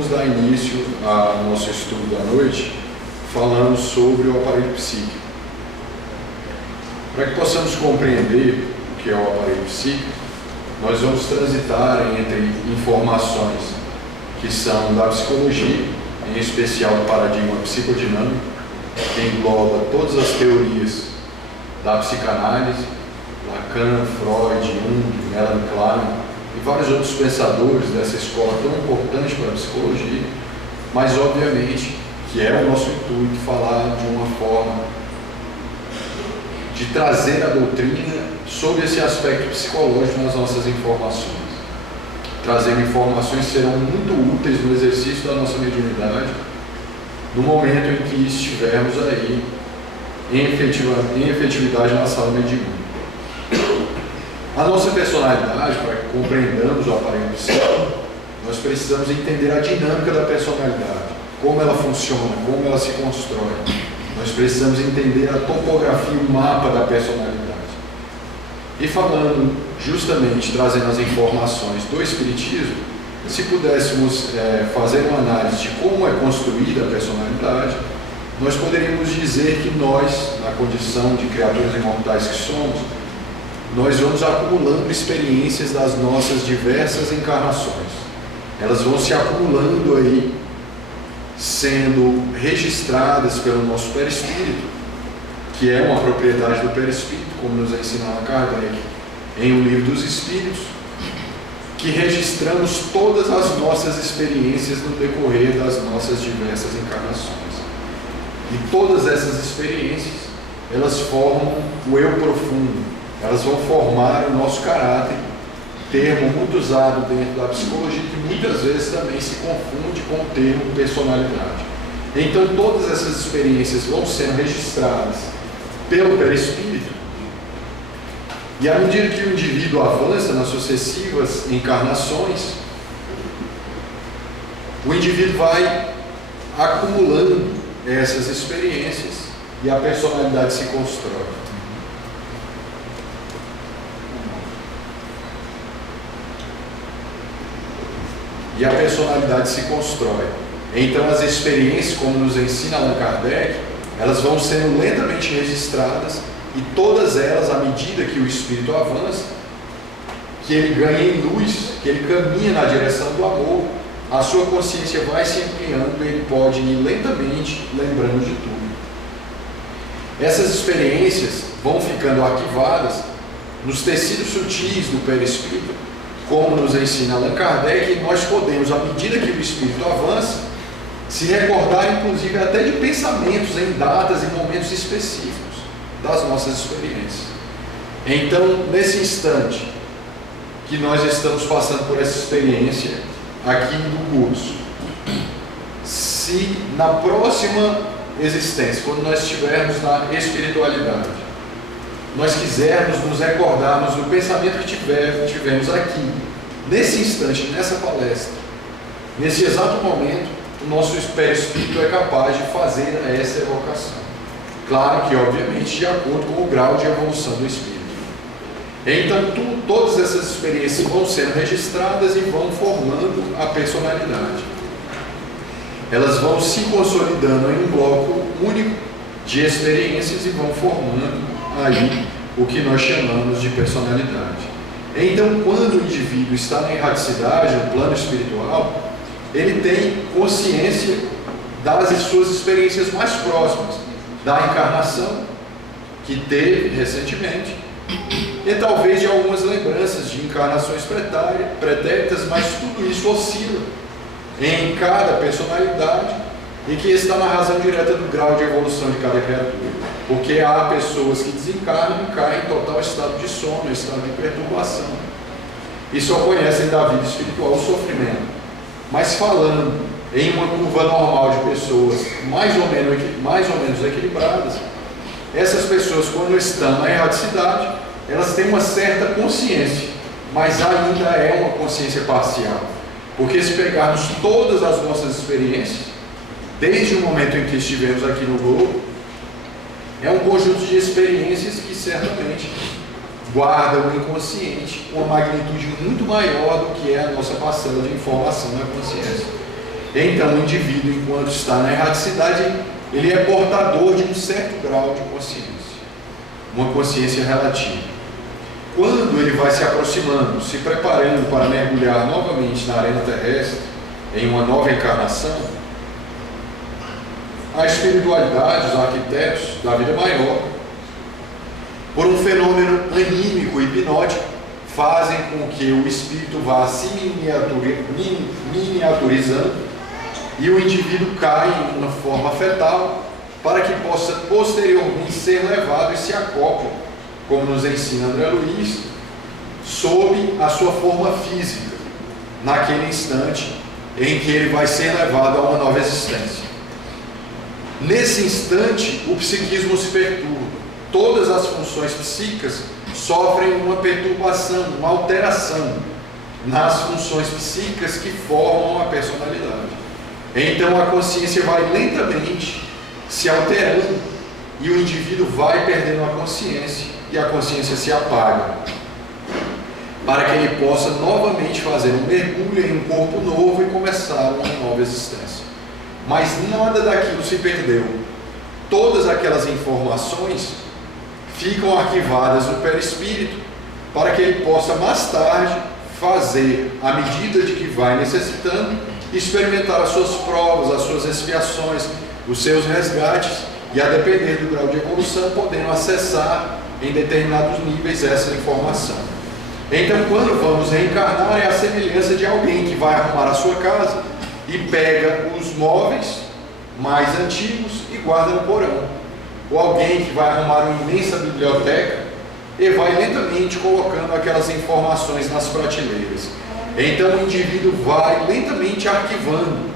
vamos dar início ao nosso estudo da noite falando sobre o aparelho psíquico. Para que possamos compreender o que é o aparelho psíquico, nós vamos transitar entre informações que são da psicologia, em especial do paradigma psicodinâmico, que engloba todas as teorias da psicanálise, Lacan, Freud, Jung, Melanie Klein e vários outros pensadores dessa escola tão importante para a psicologia, mas obviamente que é o nosso intuito falar de uma forma de trazer a doutrina sobre esse aspecto psicológico nas nossas informações, trazendo informações que serão muito úteis no exercício da nossa mediunidade, no momento em que estivermos aí em efetividade na sala mediúnica. A nossa personalidade, para que compreendamos o aparelho psíquico, nós precisamos entender a dinâmica da personalidade, como ela funciona, como ela se constrói. Nós precisamos entender a topografia, o mapa da personalidade. E falando justamente, trazendo as informações do Espiritismo, se pudéssemos fazer uma análise de como é construída a personalidade, nós poderíamos dizer que nós, na condição de criaturas imortais que somos, nós vamos acumulando experiências das nossas diversas encarnações. Elas vão se acumulando aí, sendo registradas pelo nosso perispírito, que é uma propriedade do perispírito, como nos ensinava Kardec em O Livro dos Espíritos, que registramos todas as nossas experiências no decorrer das nossas diversas encarnações. E todas essas experiências, elas formam o eu profundo, elas vão formar o nosso caráter, termo muito usado dentro da psicologia, que muitas vezes também se confunde com o termo personalidade. Então todas essas experiências vão sendo registradas pelo perispírito, e à medida que o indivíduo avança nas sucessivas encarnações, o indivíduo vai acumulando essas experiências e a personalidade se constrói. E a personalidade se constrói. Então as experiências, como nos ensina Allan Kardec, elas vão sendo lentamente registradas, e todas elas, à medida que o espírito avança, que ele ganha em luz, que ele caminha na direção do amor, a sua consciência vai se ampliando e ele pode ir lentamente lembrando de tudo. Essas experiências vão ficando arquivadas nos tecidos sutis do perispírito, como nos ensina Allan Kardec, e nós podemos, à medida que o espírito avança, se recordar inclusive até de pensamentos em datas e momentos específicos das nossas experiências. Então, nesse instante que nós estamos passando por essa experiência aqui do curso, se na próxima existência, quando nós estivermos na espiritualidade, nós quisermos nos recordarmos do pensamento que tivemos aqui, nesse instante, nessa palestra, nesse exato momento, o nosso perispírito é capaz de fazer essa evocação. Claro que, obviamente, de acordo com o grau de evolução do espírito. Então, todas essas experiências vão sendo registradas e vão formando a personalidade. Elas vão se consolidando em um bloco único de experiências e vão formando aí o que nós chamamos de personalidade. Então, quando o indivíduo está na erraticidade, no plano espiritual, ele tem consciência das suas experiências mais próximas, da encarnação que teve recentemente, e talvez de algumas lembranças de encarnações pretéritas, mas tudo isso oscila em cada personalidade, e que está na razão direta do grau de evolução de cada criatura. Porque há pessoas que desencarnam e caem em total estado de sono, estado de perturbação, e só conhecem da vida espiritual o sofrimento. Mas falando em uma curva normal de pessoas mais ou menos equilibradas, essas pessoas, quando estão na erraticidade, elas têm uma certa consciência, mas ainda é uma consciência parcial. Porque se pegarmos todas as nossas experiências, desde o momento em que estivemos aqui no globo, é um conjunto de experiências que certamente guardam no inconsciente uma magnitude muito maior do que é a nossa parcela de informação na consciência. Então, o indivíduo, enquanto está na erraticidade, ele é portador de um certo grau de consciência, uma consciência relativa. Quando ele vai se aproximando, se preparando para mergulhar novamente na arena terrestre, em uma nova encarnação, a espiritualidade, os arquitetos da vida maior, por um fenômeno anímico e hipnótico, fazem com que o espírito vá se miniaturizando e o indivíduo cai em uma forma fetal para que possa posteriormente ser levado e se acopla, como nos ensina André Luiz, sob a sua forma física, naquele instante em que ele vai ser levado a uma nova existência. Nesse instante, o psiquismo se perturba. Todas as funções psíquicas sofrem uma perturbação, uma alteração nas funções psíquicas que formam a personalidade. Então a consciência vai lentamente se alterando e o indivíduo vai perdendo a consciência e a consciência se apaga, para que ele possa novamente fazer um mergulho em um corpo novo e começar uma nova existência. Mas nada daquilo se perdeu. Todas aquelas informações ficam arquivadas no perispírito para que ele possa mais tarde fazer, à medida de que vai necessitando, experimentar as suas provas, as suas expiações, os seus resgates e, a depender do grau de evolução, podendo acessar em determinados níveis essa informação. Então, quando vamos reencarnar, é a semelhança de alguém que vai arrumar a sua casa e pega os móveis mais antigos e guarda no porão. Ou alguém que vai arrumar uma imensa biblioteca e vai lentamente colocando aquelas informações nas prateleiras. Então o indivíduo vai lentamente arquivando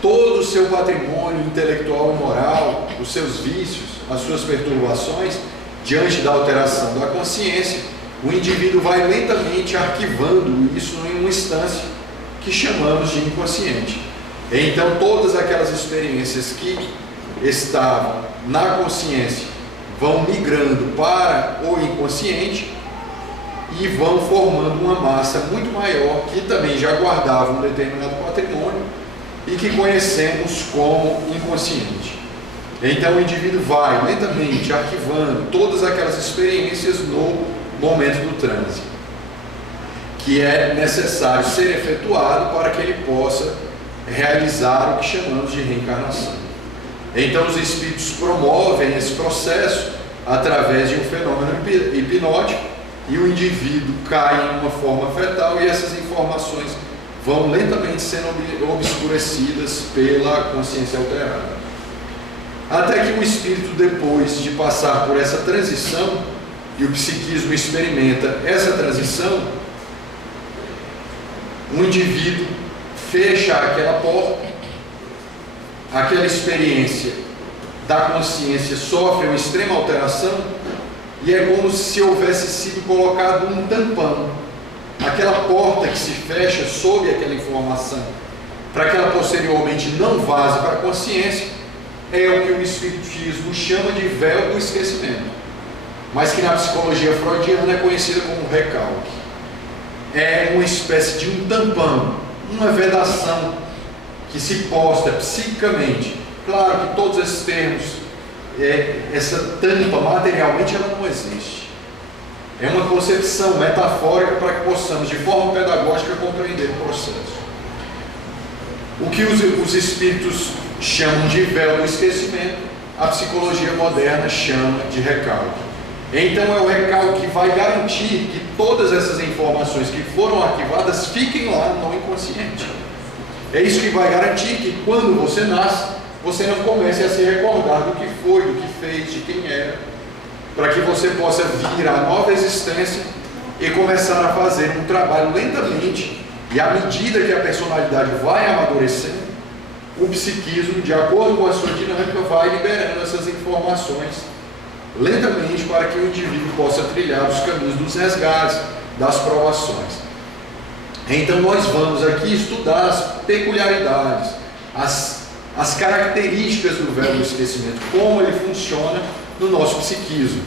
todo o seu patrimônio intelectual e moral, os seus vícios, as suas perturbações, diante da alteração da consciência. O indivíduo vai lentamente arquivando isso em uma instância que chamamos de inconsciente. Então todas aquelas experiências que estavam na consciência vão migrando para o inconsciente e vão formando uma massa muito maior que também já guardava um determinado patrimônio e que conhecemos como inconsciente. Então o indivíduo vai lentamente arquivando todas aquelas experiências no momento do transe, que é necessário ser efetuado para que ele possa realizar o que chamamos de reencarnação. Então os espíritos promovem esse processo através de um fenômeno hipnótico e o indivíduo cai em uma forma fetal e essas informações vão lentamente sendo obscurecidas pela consciência alterada. Até que o espírito, depois de passar por essa transição, e o psiquismo experimenta essa transição, o indivíduo fecha aquela porta, aquela experiência da consciência sofre uma extrema alteração e é como se houvesse sido colocado um tampão. Aquela porta que se fecha sob aquela informação, para que ela posteriormente não vaze para a consciência, é o que o espiritismo chama de véu do esquecimento, mas que na psicologia freudiana é conhecida como recalque. É uma espécie de um tampão, uma vedação que se posta psiquicamente. Claro que todos esses termos, essa tampa materialmente ela não existe. É uma concepção metafórica para que possamos de forma pedagógica compreender o processo. O que os espíritos chamam de véu do esquecimento, a psicologia moderna chama de recalque. Então é o recalque que vai garantir que todas essas informações que foram arquivadas fiquem lá no inconsciente. É isso que vai garantir que quando você nasce, você não comece a se recordar do que foi, do que fez, de quem era, para que você possa vir à nova existência e começar a fazer um trabalho lentamente, e à medida que a personalidade vai amadurecendo, o psiquismo, de acordo com a sua dinâmica, vai liberando essas informações lentamente para que o indivíduo possa trilhar os caminhos dos resgates, das provações. Então nós vamos aqui estudar as peculiaridades, as características do véu do esquecimento, como ele funciona no nosso psiquismo.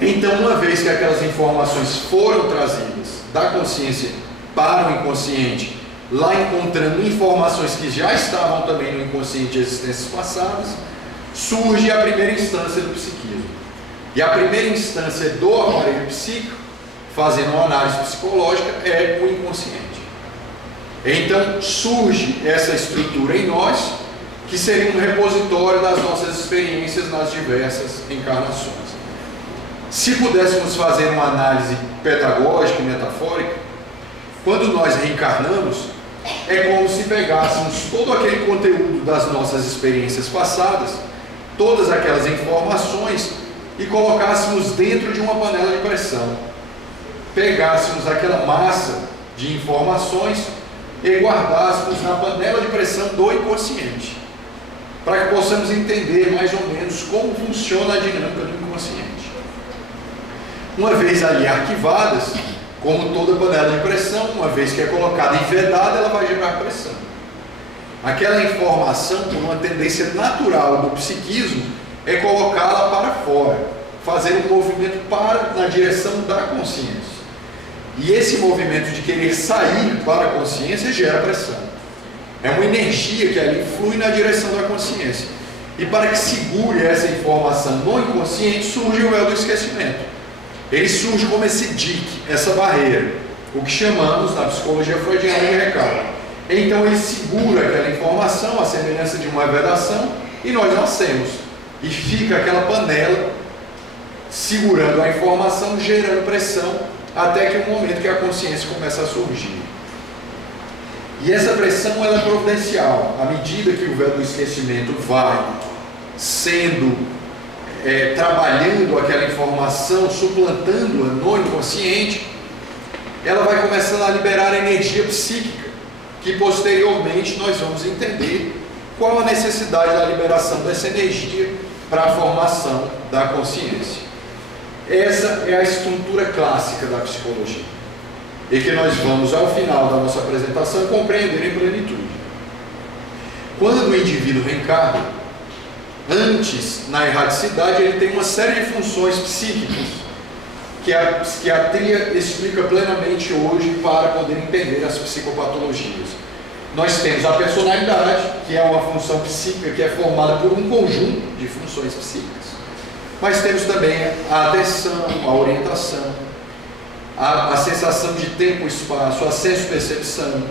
Então, uma vez que aquelas informações foram trazidas da consciência para o inconsciente lá encontrando informações que já estavam também no inconsciente de existências passadas, surge a primeira instância do psiquismo. E a primeira instância do aparelho psíquico, fazendo uma análise psicológica, é o inconsciente. Então surge essa estrutura em nós, que seria um repositório das nossas experiências nas diversas encarnações. Se pudéssemos fazer uma análise pedagógica e metafórica, quando nós reencarnamos, é como se pegássemos todo aquele conteúdo das nossas experiências passadas, todas aquelas informações, e colocássemos dentro de uma panela de pressão. Pegássemos aquela massa de informações e guardássemos na panela de pressão do inconsciente, para que possamos entender mais ou menos como funciona a dinâmica do inconsciente. Uma vez ali arquivadas, como toda panela de pressão, uma vez que é colocada e vedada, ela vai gerar pressão. Aquela informação, por uma tendência natural do psiquismo, é colocá-la para fora, fazer um movimento na direção da consciência. E esse movimento de querer sair para a consciência gera pressão. É uma energia que ali flui na direção da consciência. E para que segure essa informação no inconsciente, surge o véu do esquecimento. Ele surge como esse dique, essa barreira, o que chamamos na psicologia freudiana de recalque. Então ele segura aquela informação, a semelhança de uma vedação, e nós nascemos. E fica aquela panela segurando a informação, gerando pressão, até que o momento que a consciência começa a surgir. E essa pressão ela é providencial. À medida que o véu do esquecimento vai sendo trabalhando aquela informação, suplantando-a no inconsciente, ela vai começando a liberar energia psíquica, que posteriormente nós vamos entender qual a necessidade da liberação dessa energia para a formação da consciência. Essa é a estrutura clássica da psicologia, e que nós vamos, ao final da nossa apresentação, compreender em plenitude. Quando o indivíduo reencarna, antes, na erraticidade, ele tem uma série de funções psíquicas que a psiquiatria explica plenamente hoje para poder entender as psicopatologias. Nós temos a personalidade, que é uma função psíquica que é formada por um conjunto de funções psíquicas. Mas temos também a atenção, a orientação, a sensação de tempo e espaço, a senso-percepção,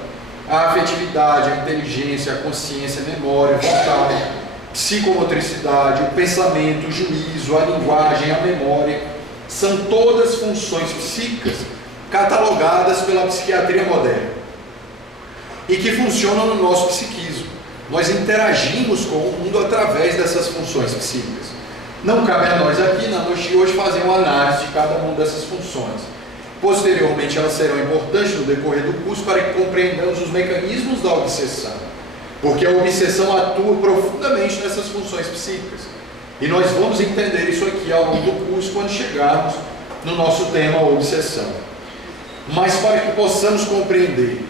a afetividade, a inteligência, a consciência, a memória, a vontade, psicomotricidade, o pensamento, o juízo, a linguagem, a memória. São todas funções psíquicas catalogadas pela psiquiatria moderna e que funcionam no nosso psiquismo. Nós interagimos com o mundo através dessas funções psíquicas. Não cabe a nós aqui, na noite de hoje, fazer uma análise de cada uma dessas funções. Posteriormente, elas serão importantes no decorrer do curso para que compreendamos os mecanismos da obsessão, porque a obsessão atua profundamente nessas funções psíquicas. E nós vamos entender isso aqui ao longo do curso, quando chegarmos no nosso tema obsessão. Mas para que possamos compreender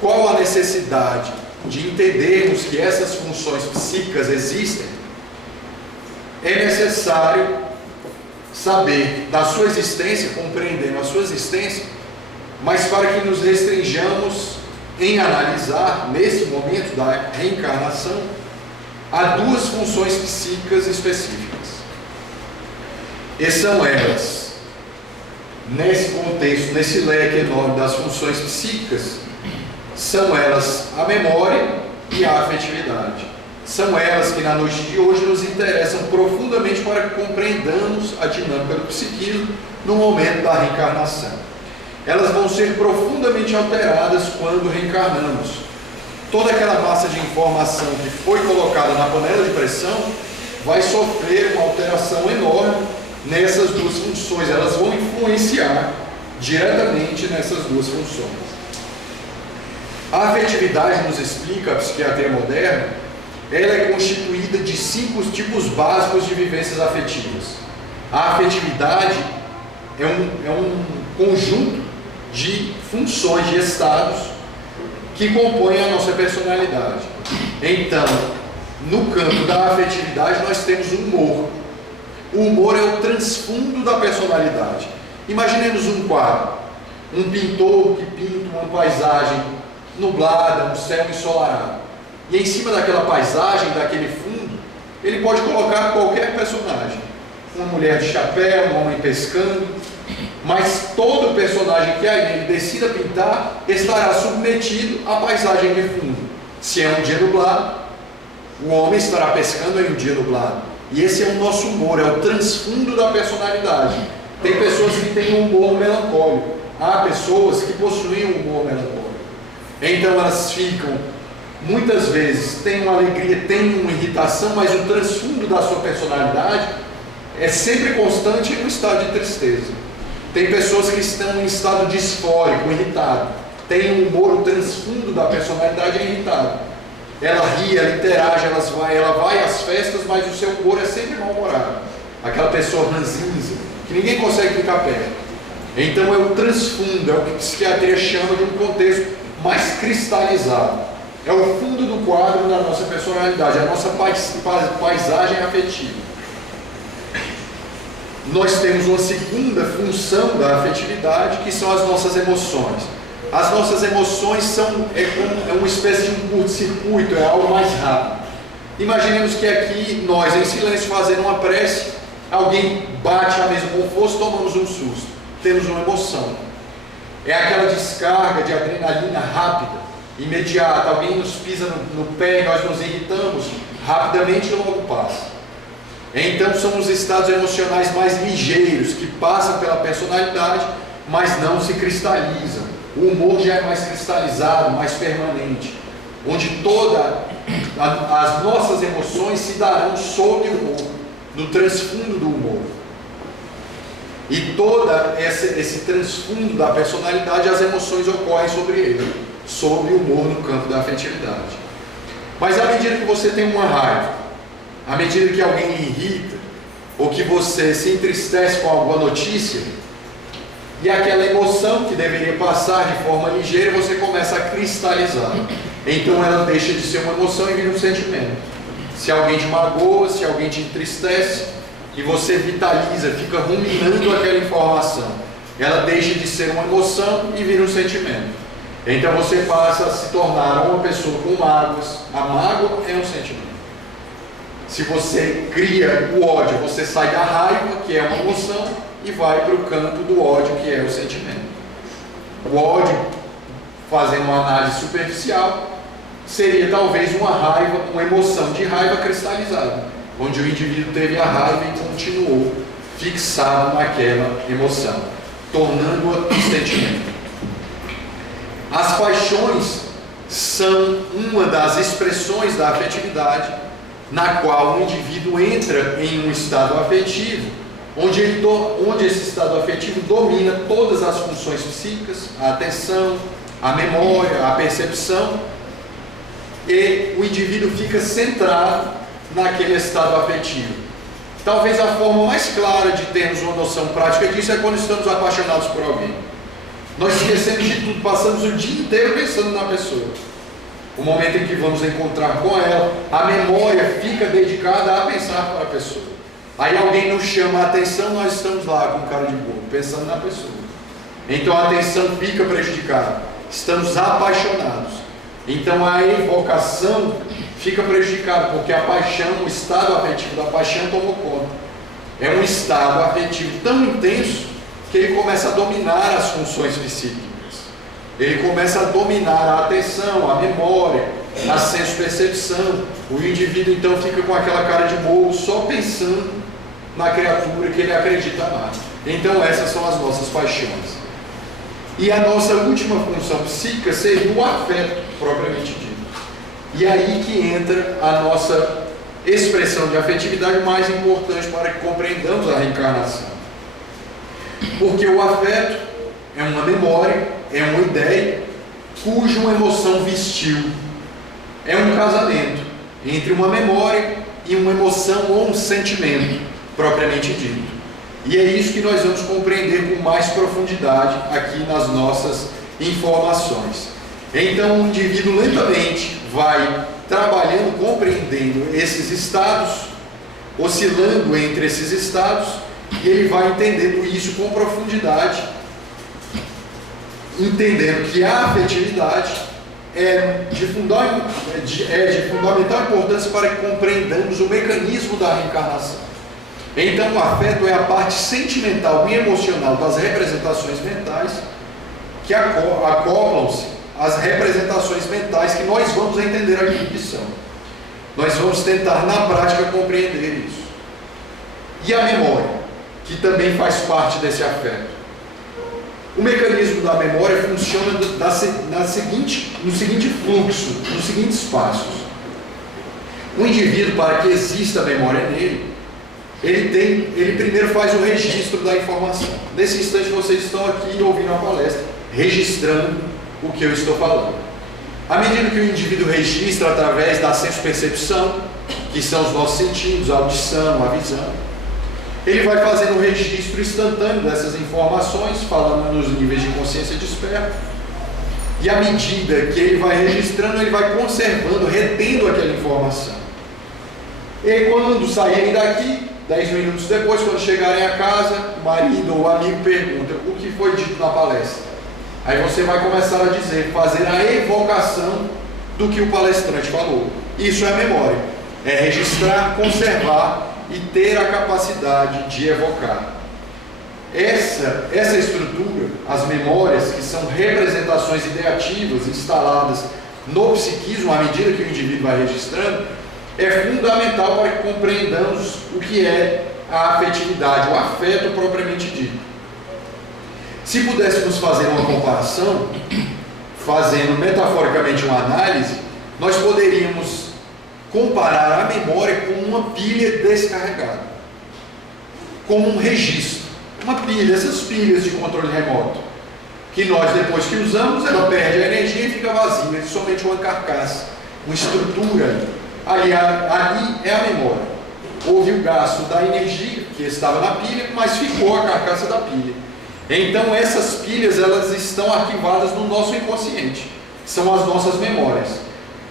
qual a necessidade de entendermos que essas funções psíquicas existem, é necessário saber da sua existência, compreendendo a sua existência, mas para que nos restringamos em analisar, nesse momento da reencarnação, há duas funções psíquicas específicas. E são elas, nesse contexto, nesse leque enorme das funções psíquicas, são elas a memória e a afetividade. São elas que na noite de hoje nos interessam profundamente para que compreendamos a dinâmica do psiquismo no momento da reencarnação. Elas vão ser profundamente alteradas quando reencarnamos. Toda aquela massa de informação que foi colocada na panela de pressão vai sofrer uma alteração enorme nessas duas funções. Elas vão influenciar diretamente nessas duas funções. A afetividade, nos explica a psiquiatria moderna, ela é constituída de 5 tipos básicos de vivências afetivas. A afetividade é um conjunto de funções, de estados que compõem a nossa personalidade. Então, no campo da afetividade, nós temos o humor. O humor é o transfundo da personalidade. Imaginemos um quadro, um pintor que pinta uma paisagem nublada, um céu ensolarado. E em cima daquela paisagem, daquele fundo, ele pode colocar qualquer personagem. Uma mulher de chapéu, um homem pescando, mas todo personagem que aí ele decida pintar estará submetido à paisagem de fundo. Se é um dia nublado, o homem estará pescando em um dia nublado. E esse é o nosso humor, é o transfundo da personalidade. Tem pessoas que têm um humor melancólico, há pessoas que possuem um humor melancólico. Então elas ficam, muitas vezes, têm uma alegria, têm uma irritação, mas o transfundo da sua personalidade é sempre constante em um estado de tristeza. Tem pessoas que estão em estado disfórico, irritado. Tem um humor, o transfundo da personalidade é irritado. Ela ri, ela interage, ela vai às festas, mas o seu humor é sempre mal-humorado. Aquela pessoa ranzinza, que ninguém consegue ficar perto. Então é o transfundo, é o que a psiquiatria chama de um contexto mais cristalizado. É o fundo do quadro da nossa personalidade, a nossa paisagem afetiva. Nós temos uma segunda função da afetividade, que são as nossas emoções. As nossas emoções são uma espécie de um curto-circuito, é algo mais rápido. Imaginemos que aqui nós, em silêncio, fazendo uma prece, alguém bate a mesa com força, tomamos um susto, temos uma emoção. É aquela descarga de adrenalina rápida, imediata. Alguém nos pisa no pé e nós nos irritamos, rapidamente e logo passa. Então são os estados emocionais mais ligeiros, que passam pela personalidade, mas não se cristalizam. O humor já é mais cristalizado, mais permanente, onde as nossas emoções se darão sob o humor, no transfundo do humor. E todo esse transfundo da personalidade, as emoções ocorrem sobre ele, sob o humor no campo da afetividade. Mas à medida que você tem uma raiva, à medida que alguém lhe irrita, ou que você se entristece com alguma notícia, e aquela emoção que deveria passar de forma ligeira, você começa a cristalizar. Então ela deixa de ser uma emoção e vira um sentimento. Se alguém te magoa, se alguém te entristece, e você vitaliza, fica ruminando aquela informação, ela deixa de ser uma emoção e vira um sentimento. Então você passa a se tornar uma pessoa com mágoas. A mágoa é um sentimento. Se você cria o ódio, você sai da raiva, que é uma emoção, e vai para o campo do ódio, que é o sentimento. O ódio, fazendo uma análise superficial, seria talvez uma raiva, uma emoção de raiva cristalizada, onde o indivíduo teve a raiva e continuou fixado naquela emoção, tornando-a um sentimento. As paixões são uma das expressões da afetividade, na qual o indivíduo entra em um estado afetivo, onde esse estado afetivo domina todas as funções psíquicas, a atenção, a memória, a percepção, e o indivíduo fica centrado naquele estado afetivo. Talvez a forma mais clara de termos uma noção prática disso é quando estamos apaixonados por alguém. Nós esquecemos de tudo, passamos o dia inteiro pensando na pessoa. O momento em que vamos encontrar com ela, a memória fica dedicada a pensar para a pessoa. Aí alguém nos chama a atenção, nós estamos lá com cara de bobo, pensando na pessoa. Então a atenção fica prejudicada. Estamos apaixonados. Então a evocação fica prejudicada, porque a paixão, o estado afetivo da paixão tomou conta. É um estado afetivo tão intenso que ele começa a dominar as funções psíquicas. Ele começa a dominar a atenção, a memória, a senso-percepção. O indivíduo então fica com aquela cara de bobo, só pensando na criatura que ele acredita amar. Então essas são as nossas paixões. E a nossa última função psíquica seria o afeto, propriamente dito. E aí que entra a nossa expressão de afetividade mais importante para que compreendamos a reencarnação. Porque o afeto é uma memória, é uma ideia, cuja emoção vestiu. É um casamento entre uma memória e uma emoção ou um sentimento, propriamente dito. E é isso que nós vamos compreender com mais profundidade aqui nas nossas informações. Então o indivíduo lentamente vai trabalhando, compreendendo esses estados, oscilando entre esses estados, e ele vai entendendo isso com profundidade, entendendo que a afetividade é de fundamental importância para que compreendamos o mecanismo da reencarnação. Então, o afeto é a parte sentimental e emocional das representações mentais que acoplam-se às representações mentais que nós vamos entender aqui que são. Nós vamos tentar, na prática, compreender isso. E a memória, que também faz parte desse afeto. O mecanismo da memória funciona no seguinte fluxo, nos seguintes passos. O indivíduo, para que exista memória nele, ele primeiro faz o registro da informação. Nesse instante vocês estão aqui ouvindo a palestra, registrando o que eu estou falando. À medida que o indivíduo registra através da senso-percepção, que são os nossos sentidos, a audição, a visão, ele vai fazendo o registro instantâneo dessas informações, falando nos níveis de consciência desperta. E à medida que ele vai registrando, ele vai conservando, retendo aquela informação. E quando saírem daqui, 10 minutos depois, quando chegarem a casa, o marido ou o amigo pergunta o que foi dito na palestra. Aí você vai começar a dizer, fazer a evocação do que o palestrante falou. Isso é memória. É registrar, conservar e ter a capacidade de evocar. Essa estrutura, as memórias, que são representações ideativas instaladas no psiquismo à medida que o indivíduo vai registrando, é fundamental para que compreendamos o que é a afetividade, o afeto propriamente dito. Se pudéssemos fazer uma comparação, fazendo metaforicamente uma análise, nós poderíamos comparar a memória com uma pilha descarregada, como um registro, uma pilha, essas pilhas de controle remoto, que nós depois que usamos, ela perde a energia e fica vazia, é somente uma carcaça, uma estrutura. Ali é a memória. Houve o gasto da energia que estava na pilha, mas ficou a carcaça da pilha. Então essas pilhas, elas estão arquivadas no nosso inconsciente, são as nossas memórias,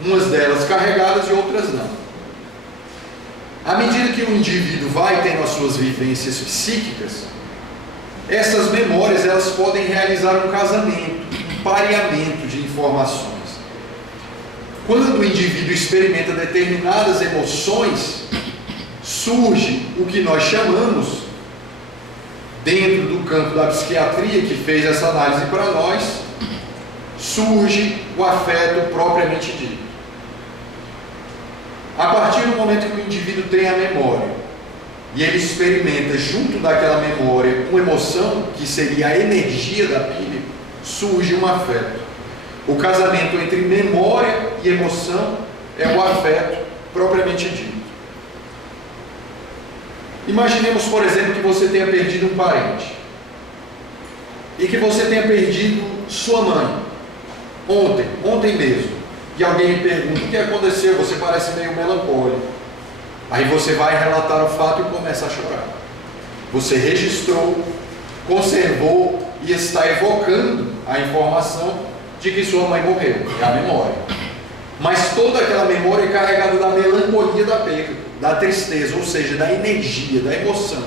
umas delas carregadas e outras não. À medida que o indivíduo vai tendo as suas vivências psíquicas, essas memórias, elas podem realizar um casamento, um pareamento de informações. Quando o indivíduo experimenta determinadas emoções, surge o que nós chamamos, dentro do campo da psiquiatria, que fez essa análise para nós, surge o afeto propriamente dito. A partir do momento que o indivíduo tem a memória, e ele experimenta junto daquela memória uma emoção, que seria a energia da pilha, surge um afeto. O casamento entre memória e emoção é o afeto propriamente dito. Imaginemos, por exemplo, que você tenha perdido um parente e que você tenha perdido sua mãe ontem mesmo, e alguém lhe pergunta o que aconteceu, você parece meio melancólico. Aí você vai relatar o fato e começa a chorar. Você registrou, conservou e está evocando a informação de que sua mãe morreu, é a memória. Mas toda aquela memória é carregada da melancolia da perda, da tristeza, ou seja, da energia, da emoção.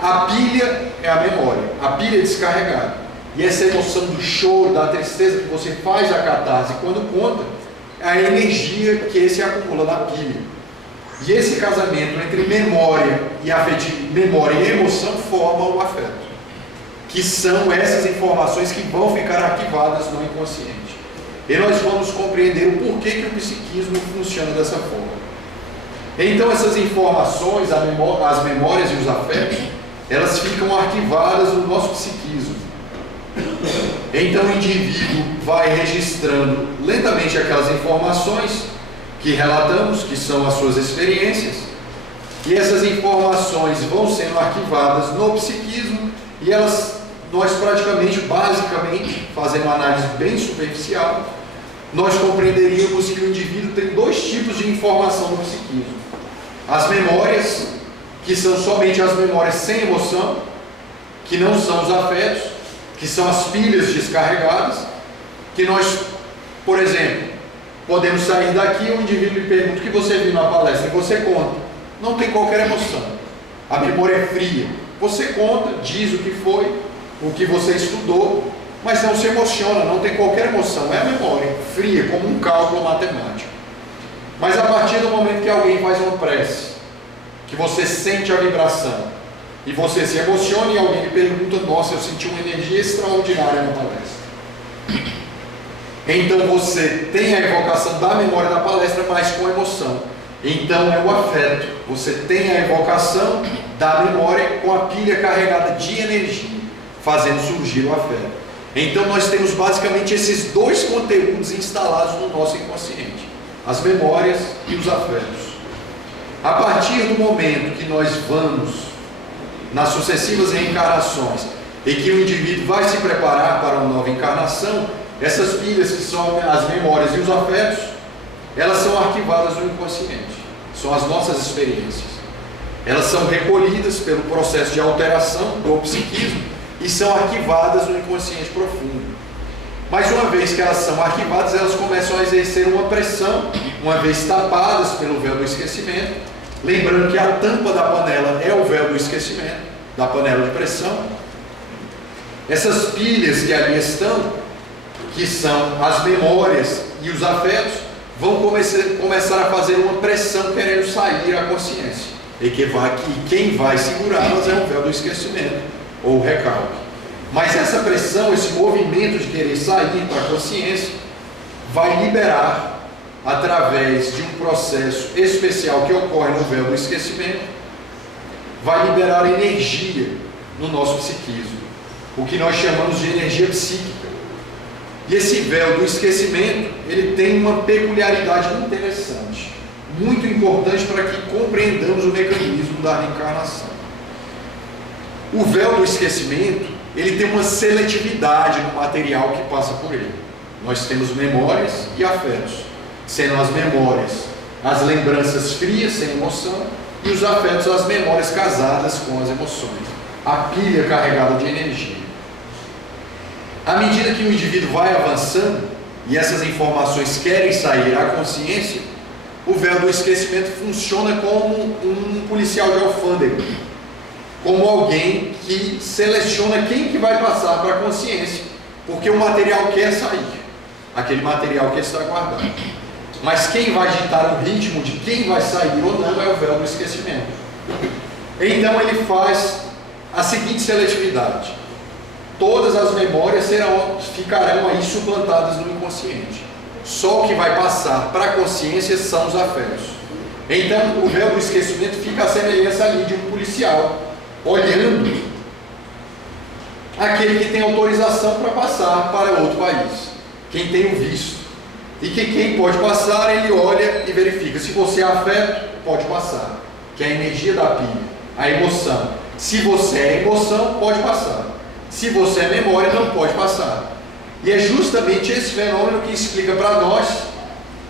A pilha é a memória, a pilha é descarregada. E essa emoção do choro, da tristeza que você faz a catarse quando conta, é a energia que se acumula na pilha. E esse casamento entre memória e emoção forma o afeto, que são essas informações que vão ficar arquivadas no inconsciente. E nós vamos compreender o porquê que o psiquismo funciona dessa forma. Então essas informações, as memórias e os afetos, elas ficam arquivadas no nosso psiquismo. Então o indivíduo vai registrando lentamente aquelas informações que relatamos, que são as suas experiências, e essas informações vão sendo arquivadas no psiquismo, e nós praticamente, basicamente, fazendo uma análise bem superficial, nós compreenderíamos que o indivíduo tem dois tipos de informação no psiquismo. As memórias, que são somente as memórias sem emoção, que não são os afetos, que são as pilhas descarregadas, que nós, por exemplo, podemos sair daqui e o indivíduo lhe pergunta o que você viu na palestra, e você conta. Não tem qualquer emoção. A memória é fria. Você conta, diz o que foi, o que você estudou, mas não se emociona, não tem qualquer emoção, é a memória, fria, como um cálculo matemático. Mas a partir do momento que alguém faz uma prece, que você sente a vibração, e você se emociona e alguém lhe pergunta, nossa, eu senti uma energia extraordinária na palestra. Então você tem a evocação da memória da palestra, mas com emoção. Então é o afeto. Você tem a evocação da memória com a pilha carregada de energia, fazendo surgir o afeto. Então nós temos basicamente esses dois conteúdos instalados no nosso inconsciente: as memórias e os afetos. A partir do momento que nós vamos nas sucessivas reencarnações e que o indivíduo vai se preparar para uma nova encarnação, essas pilhas que são as memórias e os afetos, elas são arquivadas no inconsciente, são as nossas experiências. Elas são recolhidas pelo processo de alteração do psiquismo e são arquivadas no inconsciente profundo. Mas uma vez que elas são arquivadas, elas começam a exercer uma pressão, uma vez tapadas pelo véu do esquecimento. Lembrando que a tampa da panela é o véu do esquecimento, da panela de pressão. Essas pilhas que ali estão, que são as memórias e os afetos, vão começar a fazer uma pressão querendo sair à consciência. E quem vai segurá-las é o véu do esquecimento, ou o recalque. Mas essa pressão, esse movimento de querer sair para a consciência, vai liberar, através de um processo especial que ocorre no véu do esquecimento, vai liberar energia no nosso psiquismo, o que nós chamamos de energia psíquica. E esse véu do esquecimento, ele tem uma peculiaridade interessante, muito importante para que compreendamos o mecanismo da reencarnação. O véu do esquecimento, ele tem uma seletividade no material que passa por ele. Nós temos memórias e afetos, sendo as memórias as lembranças frias, sem emoção, e os afetos as memórias casadas com as emoções, a pilha carregada de energia. À medida que o indivíduo vai avançando e essas informações querem sair à consciência, o véu do esquecimento funciona como um policial de alfândega, como alguém que seleciona quem que vai passar para a consciência, porque o material quer sair, aquele material que está guardado. Mas quem vai ditar o ritmo de quem vai sair ou não é o véu do esquecimento. Então ele faz a seguinte seletividade: todas as memórias ficarão aí suplantadas no inconsciente. Só o que vai passar para a consciência são os afetos. Então o véu do esquecimento fica à semelhança ali de um policial, olhando aquele que tem autorização para passar para outro país, quem tem o visto. E que quem pode passar, ele olha e verifica. Se você é afeto, pode passar, que é a energia da pilha, a emoção. Se você é emoção, pode passar. Se você é memória, não pode passar. E é justamente esse fenômeno que explica para nós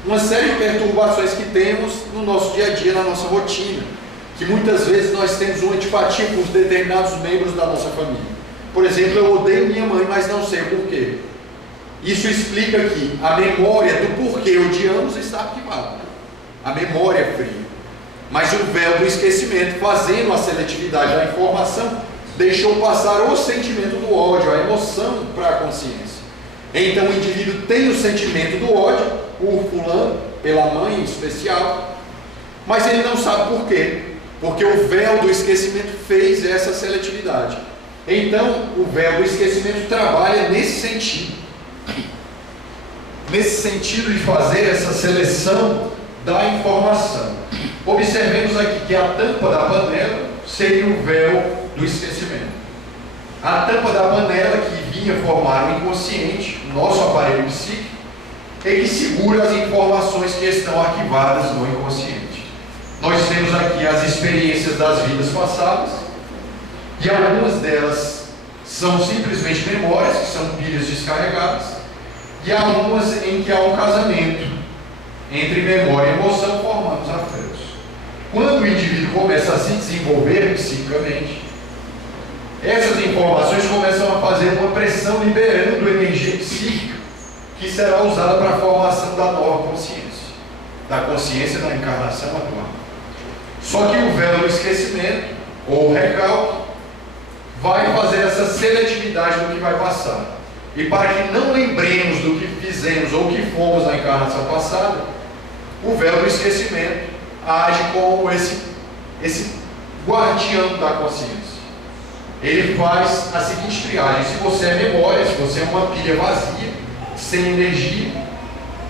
uma série de perturbações que temos no nosso dia a dia, na nossa rotina, que muitas vezes nós temos uma antipatia por determinados membros da nossa família. Por exemplo, eu odeio minha mãe, mas não sei o porquê. Isso explica que a memória do porquê odiamos está arquivada. A memória é fria. Mas o véu do esquecimento, fazendo a seletividade da informação, deixou passar o sentimento do ódio, a emoção para a consciência. Então o indivíduo tem o sentimento do ódio por fulano, pela mãe em especial, mas ele não sabe por quê. Porque o véu do esquecimento fez essa seletividade. Então o véu do esquecimento trabalha nesse sentido. Nesse sentido de fazer essa seleção da informação. Observemos aqui que a tampa da panela seria o véu do esquecimento. A tampa da panela que vinha formar o inconsciente, o nosso aparelho psíquico, é que segura as informações que estão arquivadas no inconsciente. Nós temos aqui as experiências das vidas passadas, e algumas delas são simplesmente memórias, que são pilhas descarregadas, e há umas em que há um casamento entre memória e emoção, formando os afetos. Quando o indivíduo começa a se desenvolver psiquicamente, essas informações começam a fazer uma pressão liberando energia psíquica que será usada para a formação da nova consciência, da consciência da encarnação atual. Só que o véu do esquecimento, ou o recalque, vai fazer essa seletividade do que vai passar. e para que não lembremos do que fizemos ou que fomos na encarnação passada, o véu do esquecimento age como esse guardião da consciência. Ele faz a seguinte triagem: se você é memória, se você é uma pilha vazia, sem energia,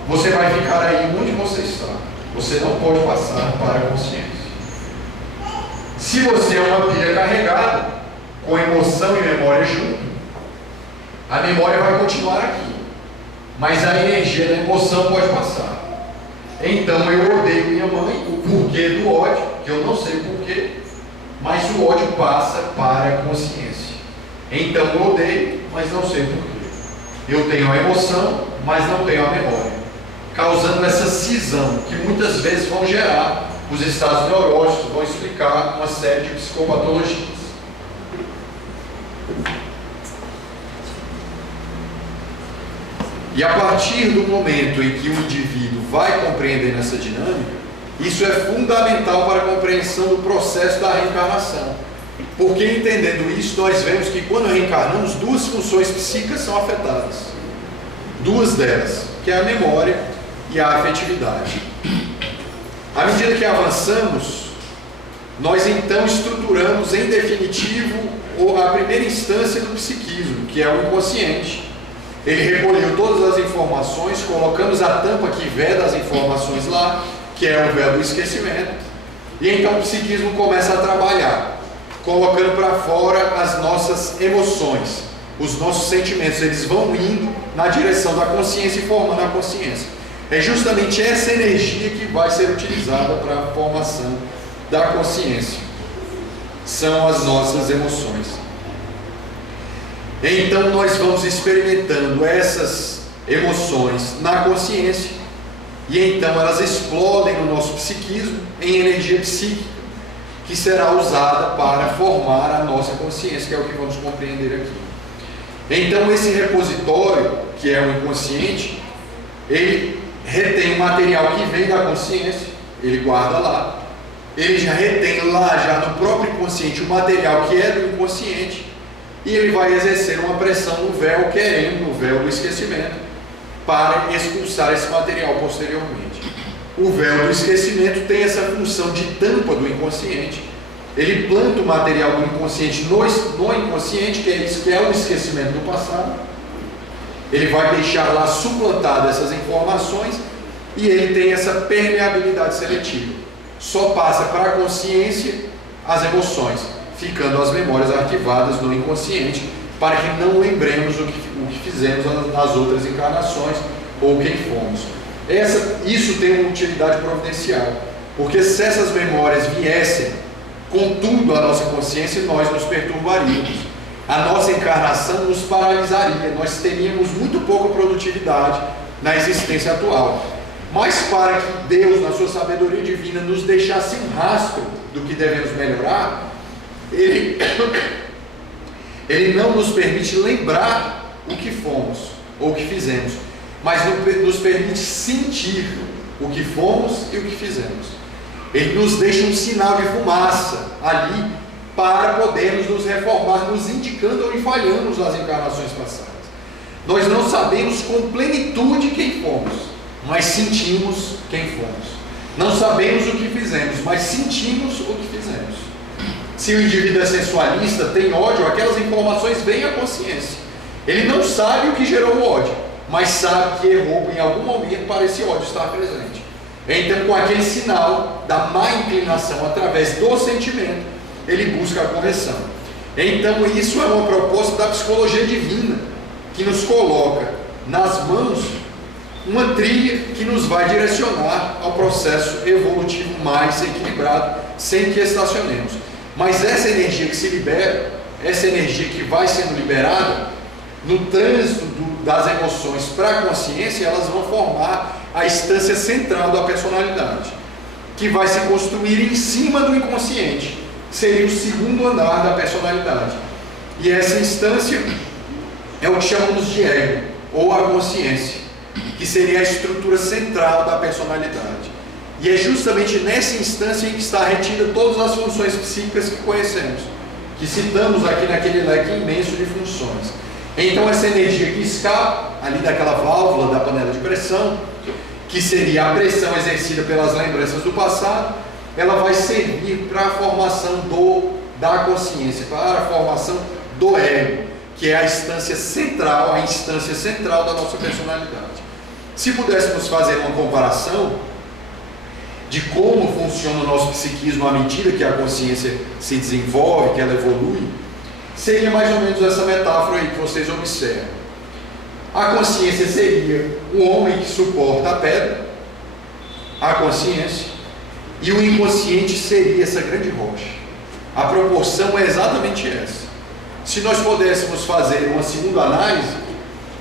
você vai ficar aí onde você está. Você não pode passar para a consciência. Se você é uma pilha carregada, com emoção e memória junto, a memória vai continuar aqui, mas a energia da emoção pode passar. Então eu odeio minha mãe, o porquê do ódio, que eu não sei o porquê, mas o ódio passa para a consciência. Então eu odeio, mas não sei o porquê. Eu tenho a emoção, mas não tenho a memória, causando essa cisão que muitas vezes vão gerar os estados neuróticos, vão explicar uma série de psicopatologias. E a partir do momento em que o indivíduo vai compreendendo essa dinâmica, isso é fundamental para a compreensão do processo da reencarnação. Porque entendendo isso, nós vemos que quando reencarnamos, duas funções psíquicas são afetadas. Duas delas, que é a memória e a afetividade. À medida que avançamos, nós então estruturamos em definitivo a primeira instância do psiquismo, que é o inconsciente. Ele recolheu todas as informações, colocamos a tampa que veda as informações lá, que é o véu do esquecimento, e então o psiquismo começa a trabalhar, colocando para fora as nossas emoções, os nossos sentimentos. Eles vão indo na direção da consciência e formando a consciência. É justamente essa energia que vai ser utilizada para a formação da consciência. São as nossas emoções. Então nós vamos experimentando essas emoções na consciência, e então elas explodem no nosso psiquismo em energia psíquica, que será usada para formar a nossa consciência, que é o que vamos compreender aqui. Então esse repositório, que é o inconsciente, ele retém o material que vem da consciência, ele guarda lá, ele já retém lá, já no próprio inconsciente, o material que é do inconsciente, e ele vai exercer uma pressão no véu, querendo, no véu do esquecimento, para expulsar esse material posteriormente. O véu do esquecimento tem essa função de tampa do inconsciente. Ele planta o material do inconsciente no inconsciente, que é isso que é o esquecimento do passado. Ele vai deixar lá suplantadas essas informações, e ele tem essa permeabilidade seletiva. Só passa para a consciência as emoções, ficando as memórias arquivadas no inconsciente, para que não lembremos o que fizemos nas outras encarnações ou quem fomos. Isso tem uma utilidade providencial, porque se essas memórias viessem com tudo à nossa consciência, nós nos perturbaríamos. A nossa encarnação nos paralisaria, nós teríamos muito pouca produtividade na existência atual. Mas para que Deus, na sua sabedoria divina, nos deixasse um rastro do que devemos melhorar, Ele não nos permite lembrar o que fomos ou o que fizemos, mas nos permite sentir o que fomos e o que fizemos. Ele nos deixa um sinal de fumaça ali para podermos nos reformar, nos indicando onde falhamos nas encarnações passadas. Nós não sabemos com plenitude quem fomos, mas sentimos quem fomos. Não sabemos o que fizemos, mas sentimos o que fizemos. Se o indivíduo é sensualista, tem ódio, aquelas informações vêm à consciência. Ele não sabe o que gerou o ódio, mas sabe que errou em algum momento para esse ódio estar presente. Então, com aquele sinal da má inclinação através do sentimento, ele busca a correção. Então, isso é uma proposta da psicologia divina, que nos coloca nas mãos uma trilha que nos vai direcionar ao processo evolutivo mais equilibrado, sem que estacionemos. Mas essa energia que se libera, essa energia que vai sendo liberada, no trânsito das emoções para a consciência, elas vão formar a instância central da personalidade, que vai se construir em cima do inconsciente. Seria o segundo andar da personalidade. E essa instância é o que chamamos de ego, ou a consciência, que seria a estrutura central da personalidade. E é justamente nessa instância em que está retida todas as funções psíquicas que conhecemos, que citamos aqui naquele leque imenso de funções. Então essa energia que escapa ali daquela válvula da panela de pressão, que seria a pressão exercida pelas lembranças do passado, ela vai servir para a formação da consciência, para a formação do ego, que é a instância central da nossa personalidade. Se pudéssemos fazer uma comparação de como funciona o nosso psiquismo à medida que a consciência se desenvolve, que ela evolui, seria mais ou menos essa metáfora aí que vocês observam. A consciência seria o homem que suporta a pedra, a consciência, e o inconsciente seria essa grande rocha. A proporção é exatamente essa. Se nós pudéssemos fazer uma segunda análise,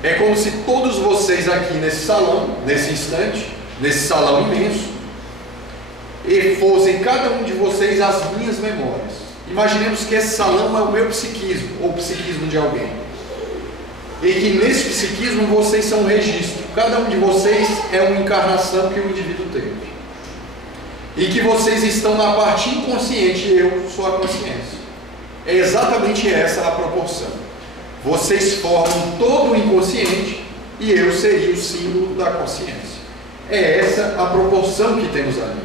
é como se todos vocês aqui nesse salão, nesse instante, nesse salão imenso, e fossem cada um de vocês as minhas memórias. Imaginemos que esse salão é o meu psiquismo, ou o psiquismo de alguém. E que nesse psiquismo vocês são um registro. Cada um de vocês é uma encarnação que o indivíduo teve. E que vocês estão na parte inconsciente e eu sou a consciência. É exatamente essa a proporção. Vocês formam todo o inconsciente e eu seria o símbolo da consciência. É essa a proporção que temos ali.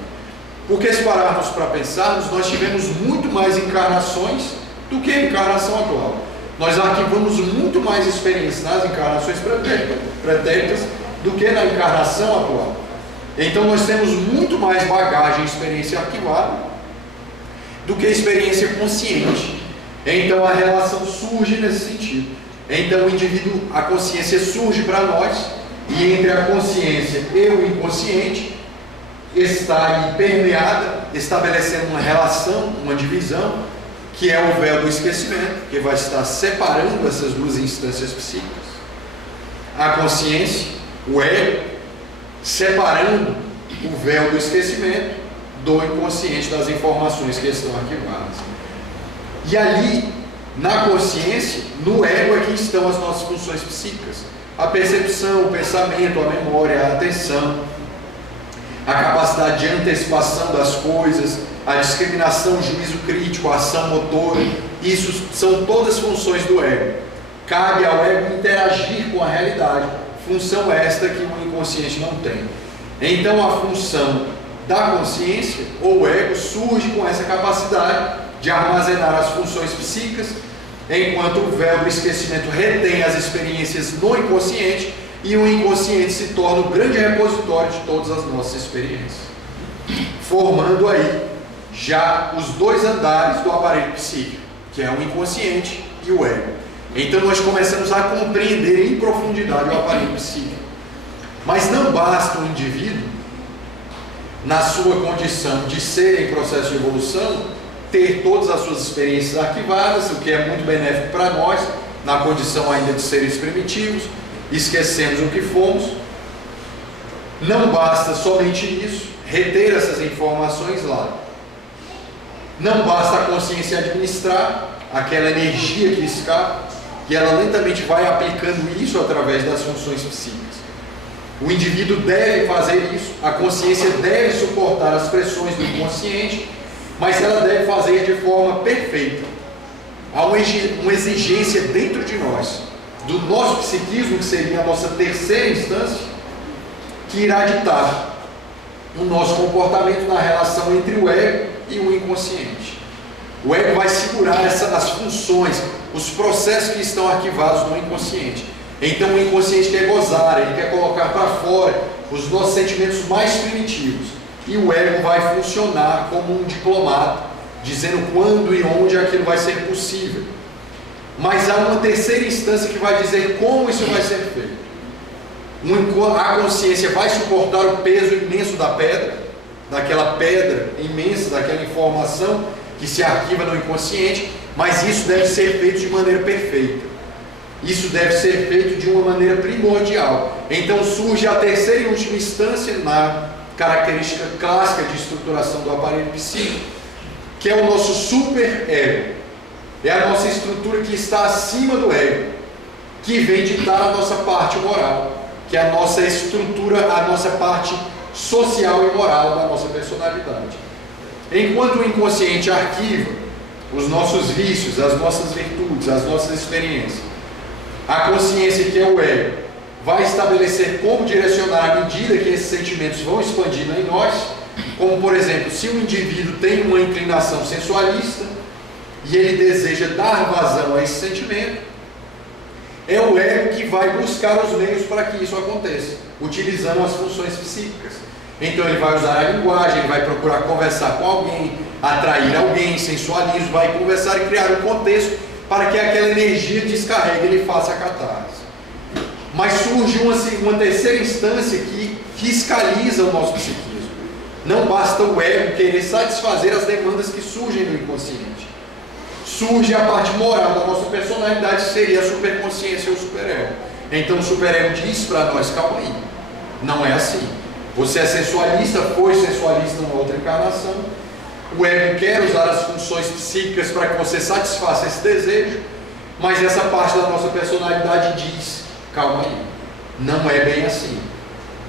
Porque se pararmos para pensarmos, nós tivemos muito mais encarnações do que a encarnação atual. Nós arquivamos muito mais experiências nas encarnações pretéritas do que na encarnação atual. Então nós temos muito mais bagagem e experiência arquivada do que experiência consciente. Então a relação surge nesse sentido. Então o indivíduo, a consciência surge para nós, e entre a consciência e o inconsciente está aí permeada, estabelecendo uma relação, uma divisão, que é o véu do esquecimento, que vai estar separando essas duas instâncias psíquicas. A consciência, o ego, separando o véu do esquecimento do inconsciente, das informações que estão arquivadas. E ali, na consciência, no ego é que estão as nossas funções psíquicas. A percepção, o pensamento, a memória, a atenção, a capacidade de antecipação das coisas, a discriminação, o juízo crítico, a ação motora. Isso são todas funções do ego. Cabe ao ego interagir com a realidade, função esta que o inconsciente não tem. Então a função da consciência, ou ego, surge com essa capacidade de armazenar as funções psíquicas, enquanto o véu do esquecimento retém as experiências no inconsciente, e o inconsciente se torna o grande repositório de todas as nossas experiências, formando aí já os dois andares do aparelho psíquico, que é o inconsciente e o ego. Então nós começamos a compreender em profundidade o aparelho psíquico. Mas não basta o indivíduo, na sua condição de ser em processo de evolução, ter todas as suas experiências arquivadas, o que é muito benéfico para nós, na condição ainda de seres primitivos, esquecemos o que fomos. Não basta somente isso, reter essas informações lá. Não basta a consciência administrar aquela energia que escapa, e ela lentamente vai aplicando isso através das funções psíquicas. O indivíduo deve fazer isso, a consciência deve suportar as pressões do inconsciente, mas ela deve fazer de forma perfeita. Há uma exigência dentro de nós, do nosso psiquismo, que seria a nossa terceira instância, que irá ditar o nosso comportamento na relação entre o ego e o inconsciente. O ego vai segurar as funções, os processos que estão arquivados no inconsciente. Então o inconsciente quer gozar, ele quer colocar para fora os nossos sentimentos mais primitivos. E o ego vai funcionar como um diplomata, dizendo quando e onde aquilo vai ser possível. Mas há uma terceira instância que vai dizer como isso vai ser feito. A consciência vai suportar o peso imenso da pedra, daquela pedra imensa, daquela informação que se arquiva no inconsciente, mas isso deve ser feito de maneira perfeita. Isso deve ser feito de uma maneira primordial. Então surge a terceira e última instância na característica clássica de estruturação do aparelho psíquico, que é o nosso super-ego. É a nossa estrutura que está acima do ego, que vem ditar a nossa parte moral, que é a nossa estrutura, a nossa parte social e moral da nossa personalidade. Enquanto o inconsciente arquiva os nossos vícios, as nossas virtudes, as nossas experiências, A consciência, que é o ego, vai estabelecer como direcionar à medida que esses sentimentos vão expandindo em nós. Como, por exemplo, se um indivíduo tem uma inclinação sensualista e ele deseja dar vazão a esse sentimento, é o ego que vai buscar os meios para que isso aconteça, utilizando as funções psíquicas. Então ele vai usar a linguagem, ele vai procurar conversar com alguém, atrair alguém, sensualismo, vai conversar e criar um contexto para que aquela energia descarregue e ele faça a catarse. Mas surge uma terceira instância que fiscaliza o nosso psiquismo. Não basta o ego querer satisfazer as demandas que surgem do inconsciente. Surge a parte moral da nossa personalidade, que seria a superconsciência ou o superego. Então o superego diz para nós: calma aí, não é assim. Você é sensualista, foi sensualista numa outra encarnação. O ego quer usar as funções psíquicas para que você satisfaça esse desejo, mas essa parte da nossa personalidade diz: calma aí, não é bem assim.